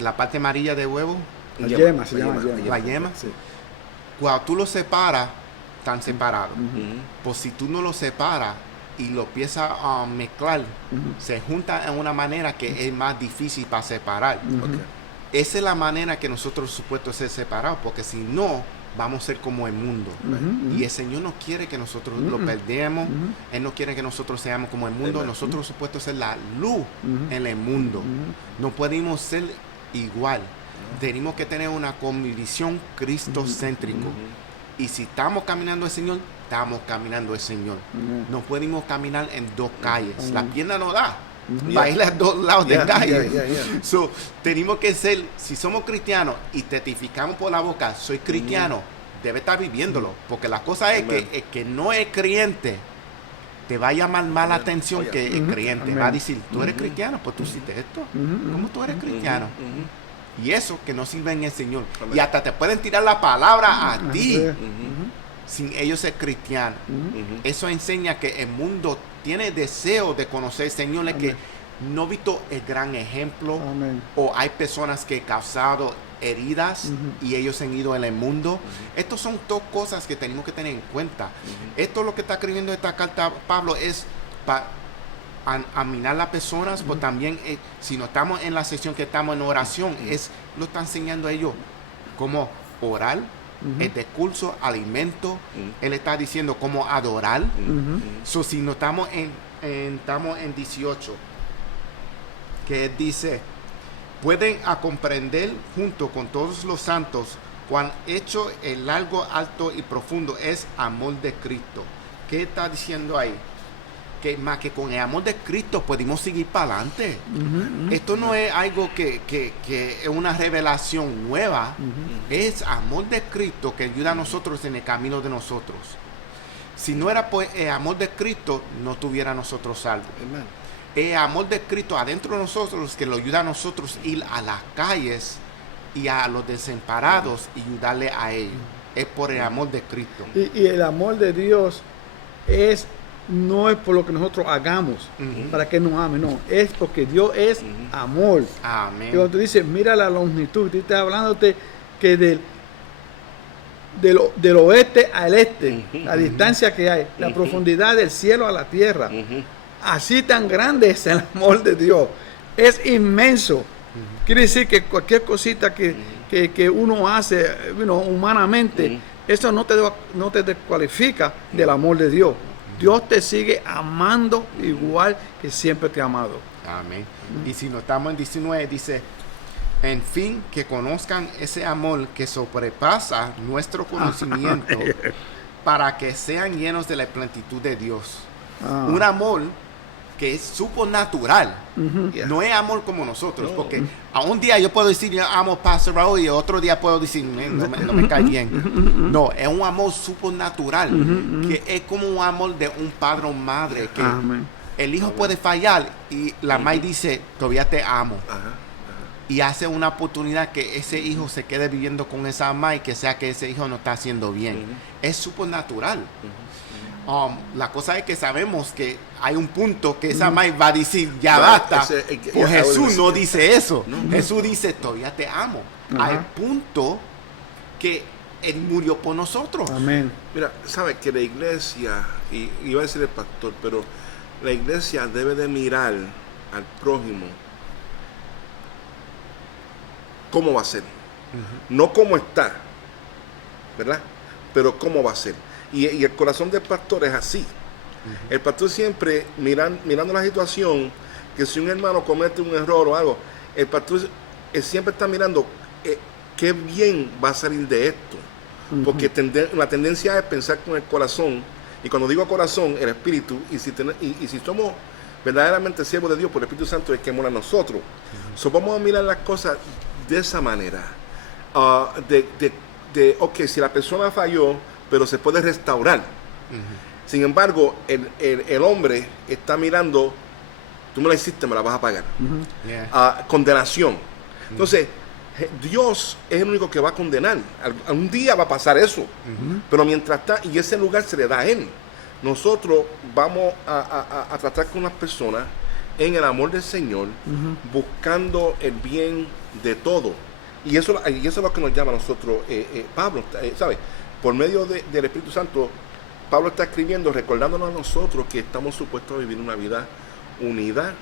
La parte amarilla de huevo. la yema, se llama La yema. Sí. Cuando tú lo separas, están separados. Pues si tú no lo separas y lo empiezas a mezclar, se juntan en una manera que es más difícil para separar. Esa es la manera que nosotros supuestos ser separados, porque si no, vamos a ser como el mundo. Y el Señor no quiere que nosotros lo perdamos. Él no quiere que nosotros seamos como el mundo. Nosotros supuestos ser la luz en el mundo. No podemos ser igual. Tenemos que tener una convicción cristocéntrica. Y si estamos caminando el Señor, estamos caminando el Señor. No podemos caminar en dos calles. La pierna no da. Va a ir a dos lados de calle. So, tenemos que ser, si somos cristianos y testificamos por la boca, soy cristiano, debe estar viviéndolo. Porque la cosa es que el que no es creyente te va a llamar más la atención que el creyente. Va a decir, tú eres cristiano, pues tú hiciste esto. ¿Cómo tú eres cristiano? Y eso que no sirve en el Señor. Y hasta te pueden tirar la palabra a ti sin ellos ser cristianos. Eso enseña que el mundo tiene deseo de conocer al Señor, es que no he visto el gran ejemplo. O hay personas que han causado heridas y ellos han ido en el mundo. Estas son dos cosas que tenemos que tener en cuenta. Esto es lo que está escribiendo esta carta Pablo, es para mirar a las personas, pero también si no estamos en la sesión que estamos en oración, lo está enseñando a ellos cómo orar, el discurso, alimento. Él está diciendo cómo adorar. So, si no estamos estamos en 18, que él dice, pueden a comprender junto con todos los santos cuán hecho el largo, alto y profundo es amor de Cristo. ¿Qué está diciendo ahí? Que más que con el amor de Cristo podemos seguir para adelante. Esto no es algo que es una revelación nueva. Es amor de Cristo que ayuda a nosotros en el camino de nosotros. Si no era por el amor de Cristo, no tuviera nosotros salvo. El amor de Cristo adentro de nosotros que lo ayuda a nosotros ir a las calles y a los desamparados y ayudarle a ellos. Es por el amor de Cristo. Y el amor de Dios no es por lo que nosotros hagamos para que nos ame, no, es porque Dios es amor. Amén. Y cuando tú dices, mira la longitud, tú estás hablándote que del oeste al este, la distancia que hay, la profundidad del cielo a la tierra. Así tan grande es el amor de Dios. Es inmenso. Quiere decir que cualquier cosita que uno hace humanamente, eso no te descualifica del amor de Dios. Dios te sigue amando igual que siempre te ha amado. Amén. Y si notamos en 19, dice, en fin, que conozcan ese amor que sobrepasa nuestro conocimiento para que sean llenos de la plenitud de Dios. Un amor que es supernatural. No es amor como nosotros, porque a un día yo puedo decir yo amo a Pastor Raúl y otro día puedo decir no me cae bien. No, es un amor supernatural, que es como un amor de un padre o madre, que el hijo puede fallar y la madre dice, todavía te amo. Y hace una oportunidad que ese hijo se quede viviendo con esa madre, que sea que ese hijo no está haciendo bien. Es supernatural. La cosa es que sabemos que hay un punto que esa madre va a decir, ya basta. Pues Jesús no dice eso. Jesús dice, todavía te amo. Hay punto que Él murió por nosotros. Amén. Mira, sabe que la iglesia, y iba a decir el pastor, pero la iglesia debe de mirar al prójimo cómo va a ser. No cómo está, ¿verdad? Pero cómo va a ser. Y el corazón del pastor es así. El pastor siempre mirando la situación, que si un hermano comete un error o algo, el pastor siempre está mirando qué bien va a salir de esto. Porque la tendencia es pensar con el corazón, y cuando digo corazón, el espíritu, y si somos verdaderamente siervos de Dios por el Espíritu Santo, es que mora a nosotros. So, vamos a mirar las cosas de esa manera. Ok, si la persona falló, pero se puede restaurar. Sin embargo, el hombre está mirando, tú me la hiciste, me la vas a pagar. Condenación. Entonces, Dios es el único que va a condenar. Algún día va a pasar eso. Pero mientras está, y ese lugar se le da a Él. Nosotros vamos a tratar con las personas en el amor del Señor, buscando el bien de todo. Y eso es lo que nos llama a nosotros Pablo, ¿sabes? Por medio del Espíritu Santo, Pablo está escribiendo, recordándonos a nosotros que estamos supuestos a vivir una vida unida,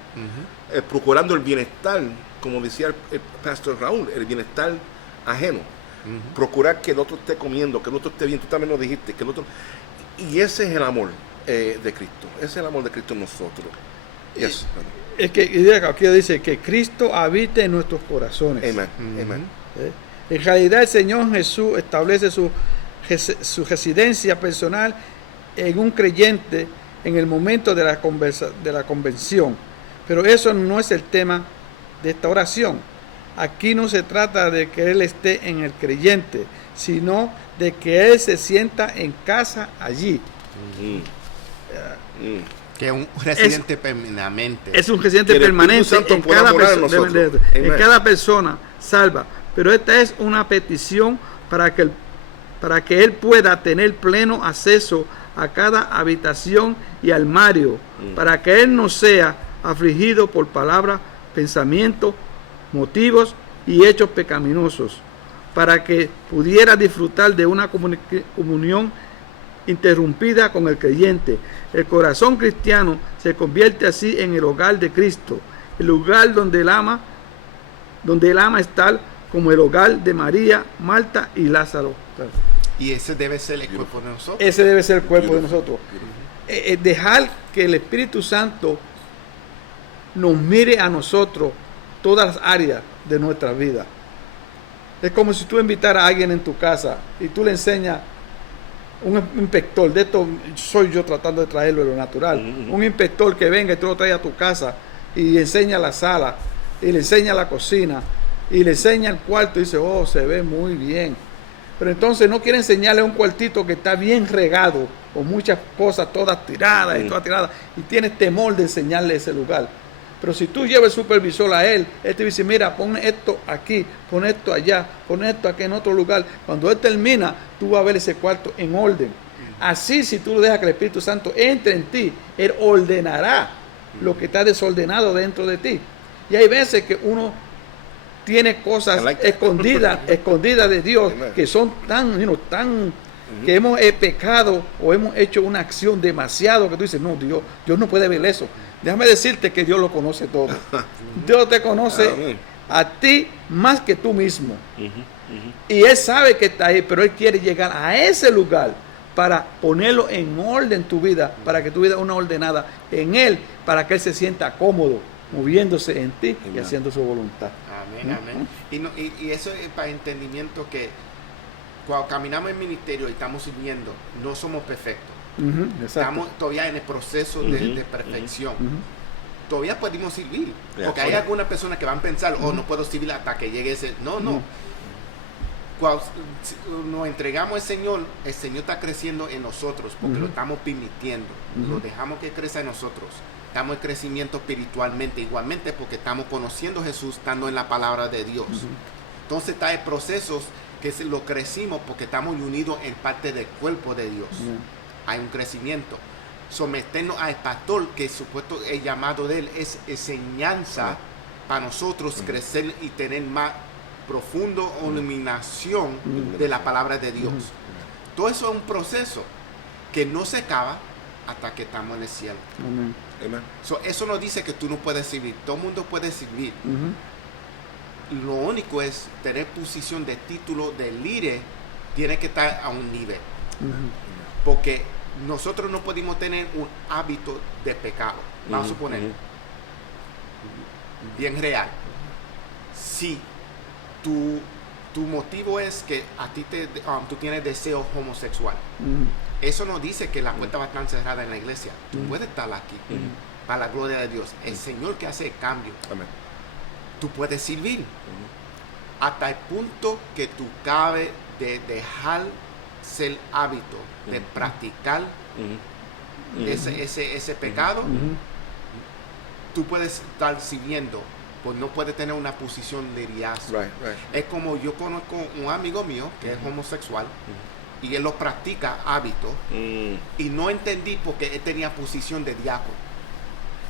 procurando el bienestar, como decía el pastor Raúl, el bienestar ajeno. Procurar que el otro esté comiendo, que el otro esté bien. Tú también lo dijiste, que el otro... Y ese es el amor de Cristo. Ese es el amor de Cristo en nosotros. Yes. Es que aquí dice que Cristo habite en nuestros corazones. Amén. En realidad el Señor Jesús establece su residencia personal en un creyente en el momento de la convención. Pero eso no es el tema de esta oración. Aquí no se trata de que Él esté en el creyente, sino de que Él se sienta en casa allí. Que es un residente permanente. Es un residente permanente en cada persona salva. Pero esta es una petición para que Él pueda tener pleno acceso a cada habitación y armario, para que Él no sea afligido por palabras, pensamientos, motivos y hechos pecaminosos, para que pudiera disfrutar de una comunión interrumpida con el creyente. El corazón cristiano se convierte así en el hogar de Cristo, el lugar donde Él ama estar, como el hogar de María, Marta y Lázaro. Y ese debe ser el cuerpo de nosotros. Ese debe ser el cuerpo de nosotros. Dejar que el Espíritu Santo nos mire a nosotros todas las áreas de nuestra vida. Es como si tú invitaras a alguien en tu casa y tú le enseñas un inspector, de esto soy yo tratando de traerlo de lo natural, un inspector que venga y tú lo traes a tu casa y enseña la sala, y le enseña la cocina, y le enseña el cuarto y dice, oh, se ve muy bien. Pero entonces no quiere enseñarle un cuartito que está bien regado, con muchas cosas todas tiradas y tienes temor de enseñarle ese lugar. Pero si tú llevas el supervisor a él te dice, mira, pon esto aquí, pon esto allá, pon esto aquí en otro lugar. Cuando él termina, tú vas a ver ese cuarto en orden. Así, si tú dejas que el Espíritu Santo entre en ti, Él ordenará lo que está desordenado dentro de ti. Y hay veces que uno tiene cosas escondidas de Dios, que son tan, que hemos pecado o hemos hecho una acción demasiado que tú dices, no, Dios no puede ver eso. Déjame decirte que Dios lo conoce todo. Dios te conoce a ti más que tú mismo. Y Él sabe que está ahí, pero Él quiere llegar a ese lugar para ponerlo en orden tu vida, para que tu vida sea una ordenada en Él, para que Él se sienta cómodo, moviéndose en ti y haciendo su voluntad. Amén, amén. Y eso es para entendimiento que cuando caminamos en ministerio y estamos sirviendo, no somos perfectos. Estamos todavía en el proceso de perfección. Todavía podemos servir. Porque hay algunas personas que van a pensar, no puedo servir hasta que llegue ese. No. Cuando nos entregamos al Señor, el Señor está creciendo en nosotros porque lo estamos permitiendo. Lo dejamos que crezca en nosotros. Estamos en crecimiento espiritualmente, igualmente porque estamos conociendo a Jesús, estando en la palabra de Dios. Entonces está en procesos que lo crecimos porque estamos unidos en parte del cuerpo de Dios. Hay un crecimiento. Someternos al pastor, que supuesto el llamado de él es enseñanza para nosotros crecer y tener más profundo iluminación de la palabra de Dios. Todo eso es un proceso que no se acaba hasta que estamos en el cielo. Eso no dice que tú no puedes servir. Todo el mundo puede servir. Lo único es tener posición de título de líder, tiene que estar a un nivel. Porque nosotros no podemos tener un hábito de pecado. Vamos a suponer, bien real. Si tu motivo es que a ti tú tienes deseo homosexual, eso no dice que la puerta va a estar cerrada en la iglesia. Tú puedes estar aquí para la gloria de Dios. El Señor que hace el cambio. Amén. Tú puedes servir hasta el punto que tú cabe de dejar ser hábito de practicar ese pecado. Tú puedes estar sirviendo, pues no puedes tener una posición de liderazgo. Es como yo conozco un amigo mío que es homosexual y él lo practica hábito y no entendí porque él tenía posición de diácono.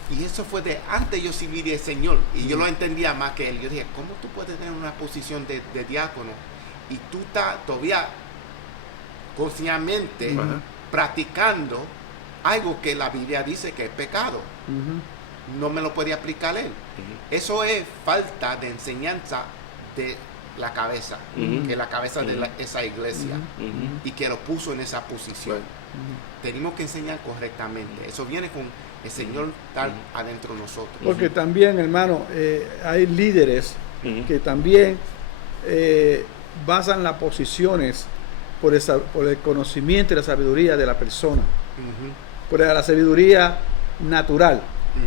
Y eso fue de antes yo servir al Señor. Y yo lo entendía más que él. Yo dije, ¿cómo tú puedes tener una posición de diácono? Y tú estás todavía conscientemente practicando algo que la Biblia dice que es pecado. No me lo puede aplicar él. Eso es falta de enseñanza de la cabeza. Que la cabeza de esa iglesia. Y que lo puso en esa posición. Tenemos que enseñar correctamente. Eso viene con el Señor tal adentro de nosotros. Porque también, hermano, hay líderes que también basan las posiciones por el conocimiento y la sabiduría de la persona, por la sabiduría natural,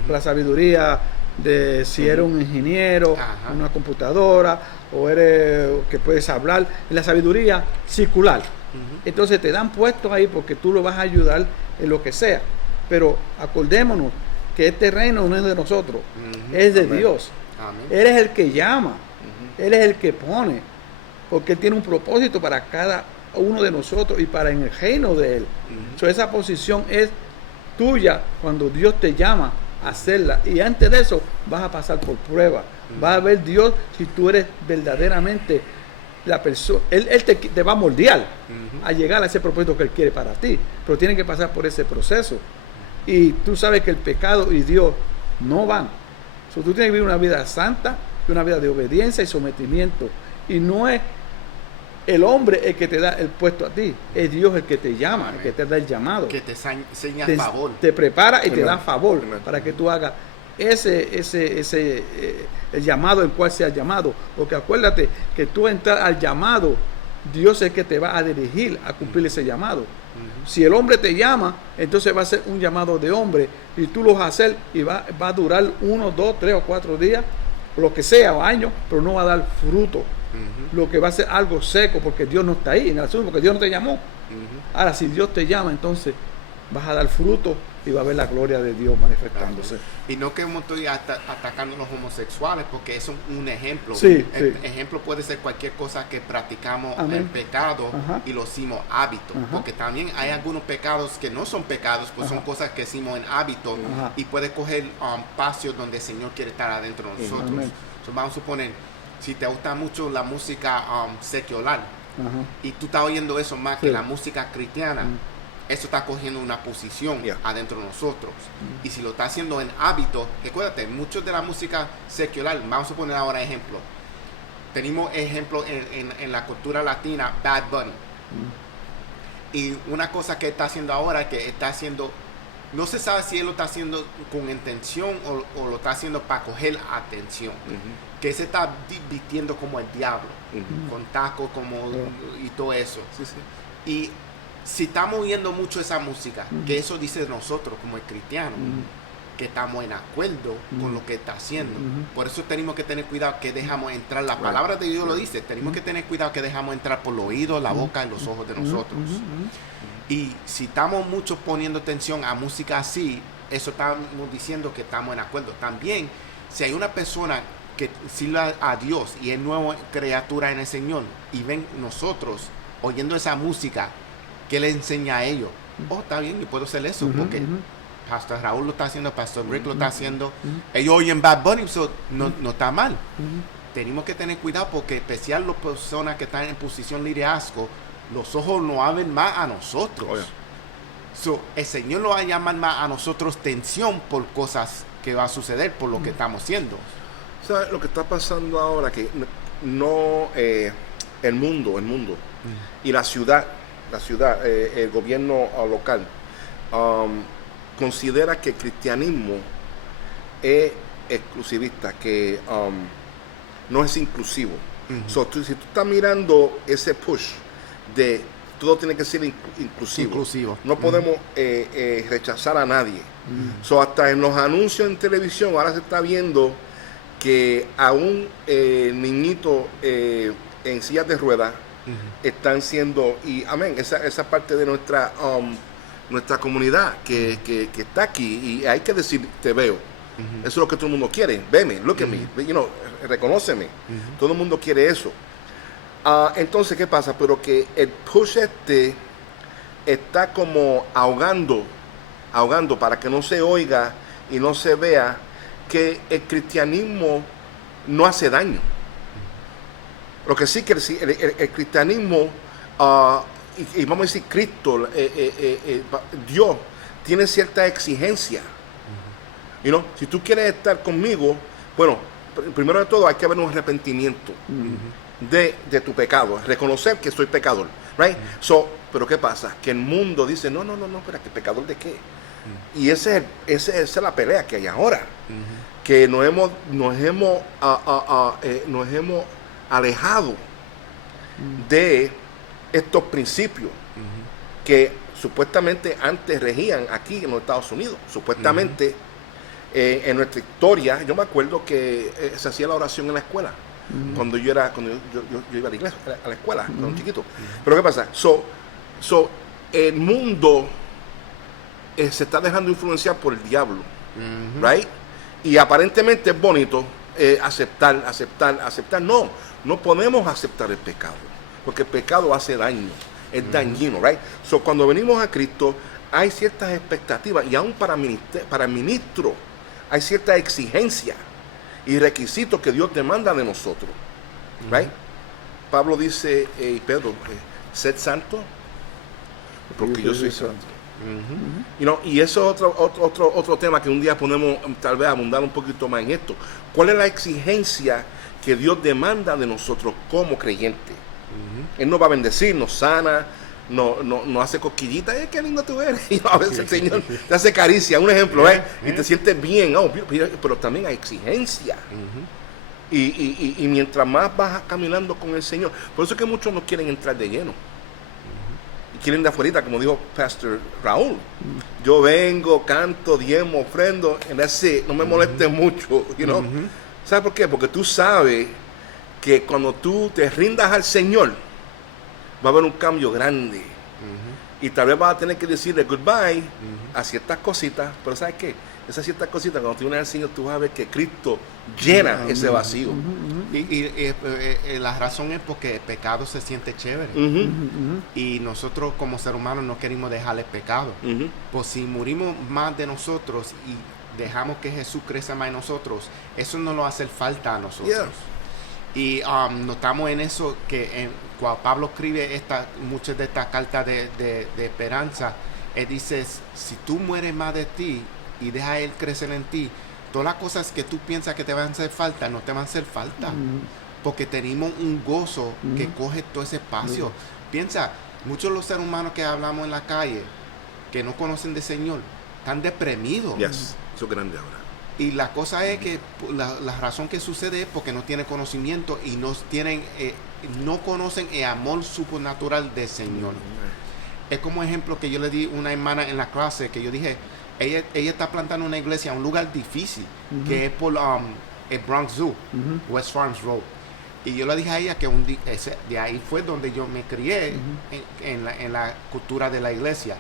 por la sabiduría de si eres un ingeniero, una computadora, o eres que puedes hablar, la sabiduría circular. Entonces te dan puestos ahí porque tú lo vas a ayudar en lo que sea. Pero acordémonos que este reino no es de nosotros, es de Dios. Él es el que llama, Él es el que pone, porque Él tiene un propósito para cada uno de nosotros y para en el reino de Él. Esa posición es tuya cuando Dios te llama a hacerla. Y antes de eso vas a pasar por prueba. Vas a ver Dios si tú eres verdaderamente la persona. Él te va a moldear a llegar a ese propósito que Él quiere para ti. Pero tiene que pasar por ese proceso. Y tú sabes que el pecado y Dios no van. Tú tienes que vivir una vida santa, una vida de obediencia y sometimiento. Y no es el hombre el que te da el puesto a ti, es Dios el que te llama, el que te da el llamado. Que te enseña a favor. Te prepara y te da favor para que tú hagas el llamado el cual sea llamado. Porque acuérdate que tú entras al llamado, Dios es el que te va a dirigir a cumplir ese llamado. Si el hombre te llama, entonces va a ser un llamado de hombre y tú lo vas a hacer y va a durar 1, 2, 3 o 4 días, lo que sea, o años, pero no va a dar fruto. Lo que va a ser algo seco porque Dios no está ahí en el asunto, porque Dios no te llamó. Ahora, si Dios te llama, entonces vas a dar fruto y va a ver la gloria de Dios manifestándose. Y no que estoy atacando a los homosexuales, porque eso es un ejemplo. Ejemplo puede ser cualquier cosa que practicamos en pecado y lo hicimos hábito. Porque también hay algunos pecados que no son pecados, pues son cosas que hicimos en hábito y puede coger espacios donde el Señor quiere estar adentro de nosotros. Vamos a suponer, si te gusta mucho la música secular Ajá. y tú estás oyendo eso más Sí. que la música cristiana, eso está cogiendo una posición Yeah. adentro de nosotros. Y si lo está haciendo en hábito, recuérdate, mucho de la música secular, vamos a poner ahora ejemplo. Tenemos ejemplo en la cultura latina, Bad Bunny. Y una cosa que está haciendo ahora, que está haciendo, no se sabe si él lo está haciendo con intención o lo está haciendo para coger atención. Que se está vistiendo como el diablo, con tacos y todo eso. Sí, sí. Y si estamos oyendo mucho esa música, que eso dice nosotros como el cristiano, que estamos en acuerdo con lo que está haciendo. Por eso tenemos que tener cuidado que dejamos entrar. La palabra de Dios lo dice. Tenemos que tener cuidado que dejamos entrar por los oídos, la boca y los ojos de nosotros. Y si estamos mucho poniendo atención a música así, eso estamos diciendo que estamos en acuerdo. También, si hay una persona que sirve a Dios y es nueva criatura en el Señor y ven nosotros oyendo esa música, ¿qué le enseña a ellos? Oh, está bien, yo puedo hacer eso porque Pastor Raúl lo está haciendo, Pastor Rick lo está haciendo. Ellos oyen Bad Bunny, so no está mal. Tenemos que tener cuidado porque especial las personas que están en posición de liderazgo, los ojos no abren más a nosotros. Oh, yeah. So, el Señor lo va a llamar más a nosotros tensión por cosas que va a suceder por lo que estamos haciendo. ¿Sabes lo que está pasando ahora? Que no el mundo y la ciudad, el gobierno local considera que el cristianismo es exclusivista, que no es inclusivo. So, si tú estás mirando ese push de todo tiene que ser inclusivo. No podemos rechazar a nadie. So, hasta en los anuncios en televisión ahora se está viendo que a un niñito en sillas de ruedas están siendo, y amén, esa parte de nuestra comunidad que está aquí, y hay que decir, te veo. Eso es lo que todo el mundo quiere. Veme, look at me, reconóceme. Todo el mundo quiere eso. Entonces, ¿qué pasa? Pero que el push está como ahogando para que no se oiga y no se vea que el cristianismo no hace daño. Lo que sí que el cristianismo, y vamos a decir Cristo, Dios, tiene cierta exigencia. Si tú quieres estar conmigo, bueno, primero de todo hay que haber un arrepentimiento de tu pecado, reconocer que soy pecador, right? Pero ¿qué pasa? Que el mundo dice, no, espera, ¿que pecador de qué? Y esa es la pelea que hay ahora, que nos hemos alejado de estos principios que supuestamente antes regían aquí en los Estados Unidos. Supuestamente en nuestra historia, yo me acuerdo que se hacía la oración en la escuela. Cuando yo iba a la iglesia, a la escuela, cuando chiquito. Pero ¿qué pasa? El mundo se está dejando influenciar por el diablo, right? Y aparentemente es bonito aceptar. No podemos aceptar el pecado, porque el pecado hace daño, es dañino, right? Cuando venimos a Cristo hay ciertas expectativas, y aún para ministro hay cierta exigencia y requisitos que Dios demanda de nosotros, right? Pablo dice, Pedro, sed santo, porque yo soy santo. Y eso es otro tema que un día podemos tal vez abundar un poquito más en esto. ¿Cuál es la exigencia que Dios demanda de nosotros como creyentes? Él nos va a bendecir, nos sana, no hace cosquillitas. Qué lindo tú eres. Y a veces el Señor te hace caricia, un ejemplo, y te sientes bien. Pero también hay exigencia. Y mientras más vas caminando con el Señor, por eso es que muchos no quieren entrar de lleno. Y quieren de afuera, como dijo Pastor Raúl. Yo vengo, canto, diezmo, ofrendo, and that's it. No me moleste mucho, ¿Sabes por qué? Porque tú sabes que cuando tú te rindas al Señor, va a haber un cambio grande. Y tal vez vas a tener que decirle goodbye a ciertas cositas, pero ¿sabes qué? Esas ciertas cositas, cuando tú vienes al Señor, tú vas a ver que Cristo llena ese vacío. Y la razón es porque el pecado se siente chévere. Y nosotros como seres humanos no queremos dejar el pecado. Pues si morimos más de nosotros y dejamos que Jesús crezca más en nosotros, eso no nos hace falta a nosotros. Y notamos en eso que cuando Pablo escribe muchas de estas cartas de esperanza, él dice, si tú mueres más de ti y dejas a él crecer en ti, todas las cosas que tú piensas que te van a hacer falta, no te van a hacer falta. Porque tenemos un gozo que coge todo ese espacio. Piensa, muchos de los seres humanos que hablamos en la calle, que no conocen del Señor, están deprimidos. Yes. Eso es grande ahora. Y la cosa es que la razón que sucede es porque no tienen conocimiento y no conocen el amor supernatural del Señor. Es como ejemplo que yo le di a una hermana en la clase, que yo dije, ella está plantando una iglesia en un lugar difícil, que es por el Bronx Zoo, West Farms Road. Y yo le dije a ella que de ahí fue donde yo me crié en la cultura de la iglesia.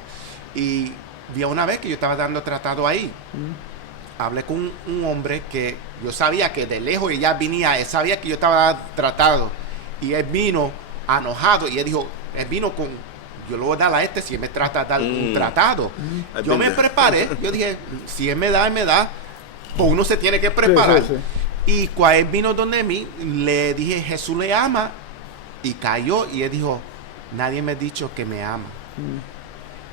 Y vi una vez que yo estaba dando tratado ahí. Hablé con un hombre que yo sabía que de lejos ella venía, él sabía que yo estaba tratado. Y él vino enojado y él dijo, yo le voy a dar a este si él me trata de dar un tratado. Yo me preparé, yo dije, si él me da, pues uno se tiene que preparar. Sí. Y cuando él vino donde mí, le dije, Jesús le ama. Y cayó y él dijo, nadie me ha dicho que me ama.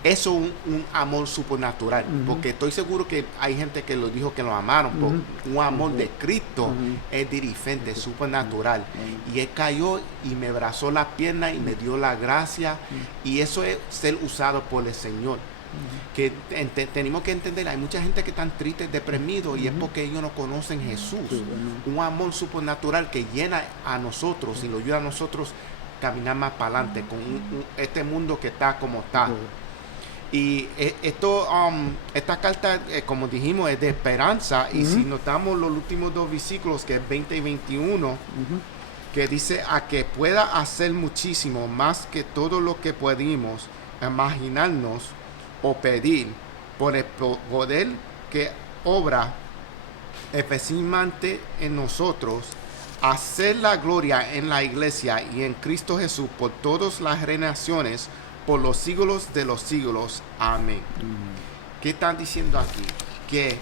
Eso es un amor supernatural. Porque estoy seguro que hay gente que lo dijo que lo amaron. Un amor de Cristo es diferente, es supernatural. Y él cayó y me abrazó la pierna y me dio la gracia. Y eso es ser usado por el Señor. Que tenemos que entender, hay mucha gente que están tristes, deprimidos, y es porque ellos no conocen Jesús. Un amor supernatural que llena a nosotros y lo ayuda a nosotros a caminar más para adelante con este mundo que está como está. Y esta carta, como dijimos, es de esperanza. Y si notamos los últimos dos versículos, que es 20 y 21, que dice, a que pueda hacer muchísimo más que todo lo que podemos imaginarnos o pedir, por el poder que obra eficazmente en nosotros, hacer la gloria en la iglesia y en Cristo Jesús por todas las generaciones, por los siglos de los siglos. Amén. ¿Qué están diciendo aquí? Que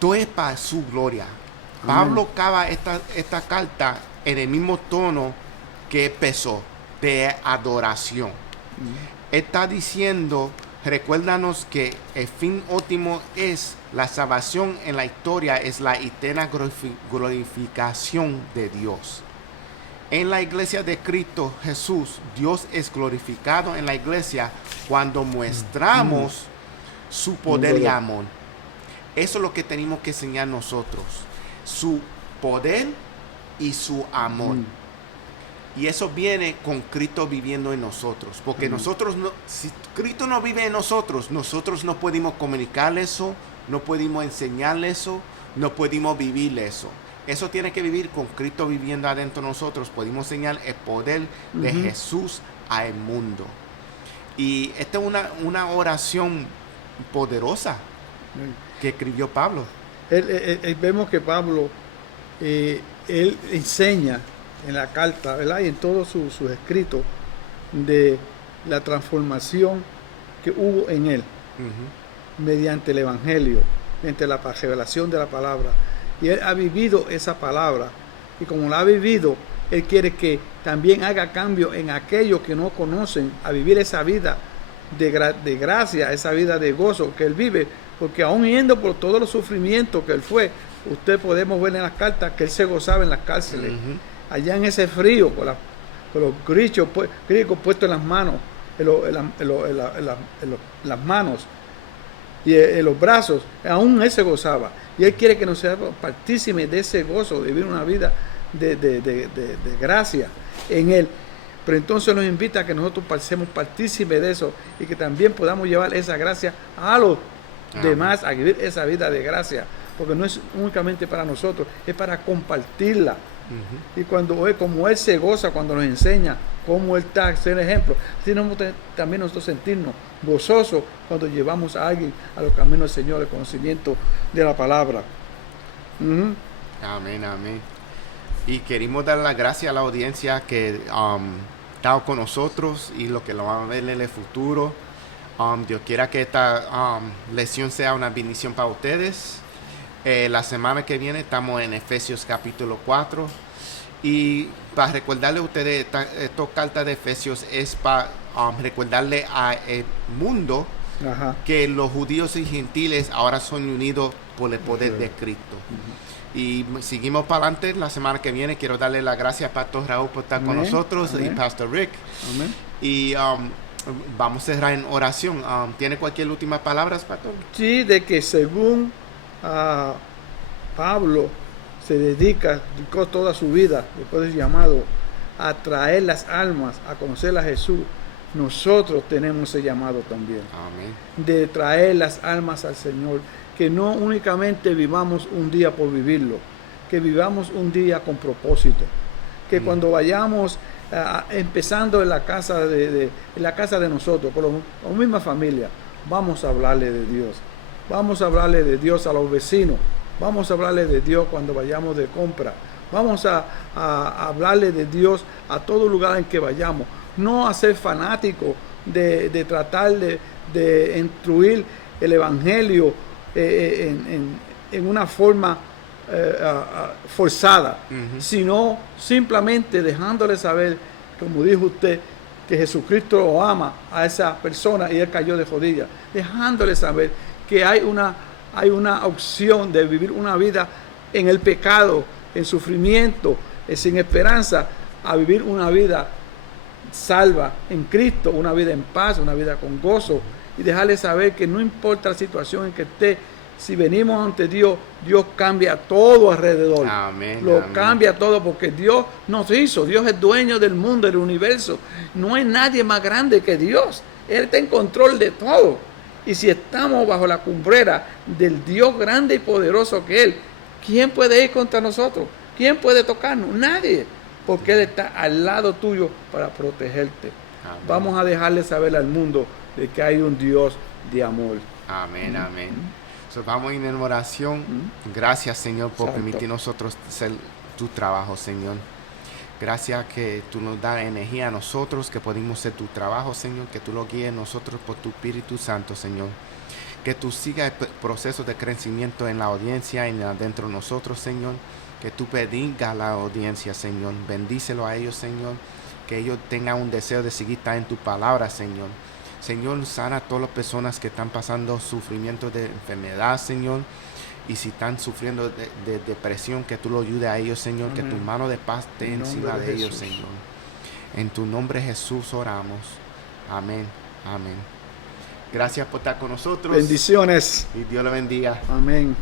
todo es para su gloria. Pablo acaba esta carta en el mismo tono que empezó, de adoración. Está diciendo, recuérdanos que el fin último es la salvación en la historia, es la eterna glorificación de Dios. En la iglesia de Cristo Jesús, Dios es glorificado en la iglesia cuando mostramos su poder y amor. Eso es lo que tenemos que enseñar nosotros. Su poder y su amor. Y eso viene con Cristo viviendo en nosotros. Porque si Cristo no vive en nosotros, nosotros no podemos comunicar eso, no podemos enseñar eso, no podemos vivir eso. Eso tiene que vivir con Cristo viviendo adentro de nosotros. Podemos enseñar el poder de Jesús al mundo. Y esta es una oración poderosa que escribió Pablo. Vemos que Pablo, él enseña en la carta, ¿verdad? Y en todos sus escritos, de la transformación que hubo en él, mediante el Evangelio, mediante la revelación de la palabra. Y él ha vivido esa palabra, y como la ha vivido, él quiere que también haga cambio en aquellos que no conocen, a vivir esa vida de gracia, esa vida de gozo que él vive, porque aún yendo por todos los sufrimientos que él fue, usted podemos ver en las cartas que él se gozaba en las cárceles, allá en ese frío, con los gricos puestos en las manos, en las manos y en los brazos, aún él se gozaba. Y él quiere que nos seamos partícipes de ese gozo, de vivir una vida de gracia en él. Pero entonces nos invita a que nosotros seamos partícipes de eso y que también podamos llevar esa gracia a los demás, a vivir esa vida de gracia, porque no es únicamente para nosotros, es para compartirla. Y como él se goza cuando nos enseña cómo él está, ser ejemplo, así también nosotros sentirnos gozosos cuando llevamos a alguien a los caminos del Señor, el conocimiento de la palabra. Amén, amén. Y queremos dar las gracias a la audiencia que está con nosotros y lo que lo van a ver en el futuro. Dios quiera que esta lección sea una bendición para ustedes. La semana que viene estamos en Efesios capítulo 4. Y para recordarle a ustedes, esta carta de Efesios es para recordarle al mundo Ajá. que los judíos y gentiles ahora son unidos por el poder de Cristo. Y seguimos para adelante. La semana que viene quiero darle las gracias a Pastor Raúl por estar con Amén. nosotros y Amén. Pastor Rick. Amén. Y vamos a cerrar en oración. ¿Tiene cualquier última palabra, Pastor? Sí, de que según Pablo dedicó toda su vida, después del llamado, a traer las almas, a conocer a Jesús, nosotros tenemos ese llamado también, Amén. de traer las almas al Señor, que no únicamente vivamos un día por vivirlo, que vivamos un día con propósito, que cuando vayamos empezando en la casa en la casa de nosotros, con la misma familia, vamos a hablarle de Dios, vamos a hablarle de Dios a los vecinos, vamos a hablarle de Dios cuando vayamos de compra, vamos a hablarle de Dios a todo lugar en que vayamos, no a ser fanáticos de tratar de instruir el evangelio en una forma forzada, sino simplemente dejándole saber, como dijo usted, que Jesucristo lo ama a esa persona y él cayó de rodillas, dejándole saber que hay una opción de vivir una vida en el pecado, en sufrimiento, sin esperanza, a vivir una vida salva en Cristo, una vida en paz, una vida con gozo, y dejarle saber que no importa la situación en que esté, si venimos ante Dios, Dios cambia todo alrededor. Amén, Lo amén. cambia todo porque Dios nos hizo. Dios es dueño del mundo, del universo. No hay nadie más grande que Dios. Él está en control de todo. Y si estamos bajo la cumbrera del Dios grande y poderoso que Él, ¿quién puede ir contra nosotros? ¿Quién puede tocarnos? Nadie. Porque Él está al lado tuyo para protegerte. Amén. Vamos a dejarle saber al mundo de que hay un Dios de amor. Amén, amén. So, vamos en oración. Gracias, Señor, por Santo. permitir nosotros hacer tu trabajo, Señor. Gracias que tú nos das energía a nosotros, que podemos hacer tu trabajo, Señor, que tú lo guíes nosotros por tu Espíritu Santo, Señor. Que tú sigas el proceso de crecimiento en la audiencia y dentro de nosotros, Señor. Que tú bendigas a la audiencia, Señor. Bendícelo a ellos, Señor. Que ellos tengan un deseo de seguir en tu palabra, Señor. Señor, sana a todas las personas que están pasando sufrimiento de enfermedad, Señor. Y si están sufriendo de depresión, que tú lo ayudes a ellos, Señor. Amén. Que tu mano de paz esté En nombre encima de de ellos, Jesús. Señor. En tu nombre, Jesús, oramos. Amén. Amén. Gracias por estar con nosotros. Bendiciones. Y Dios le bendiga. Amén.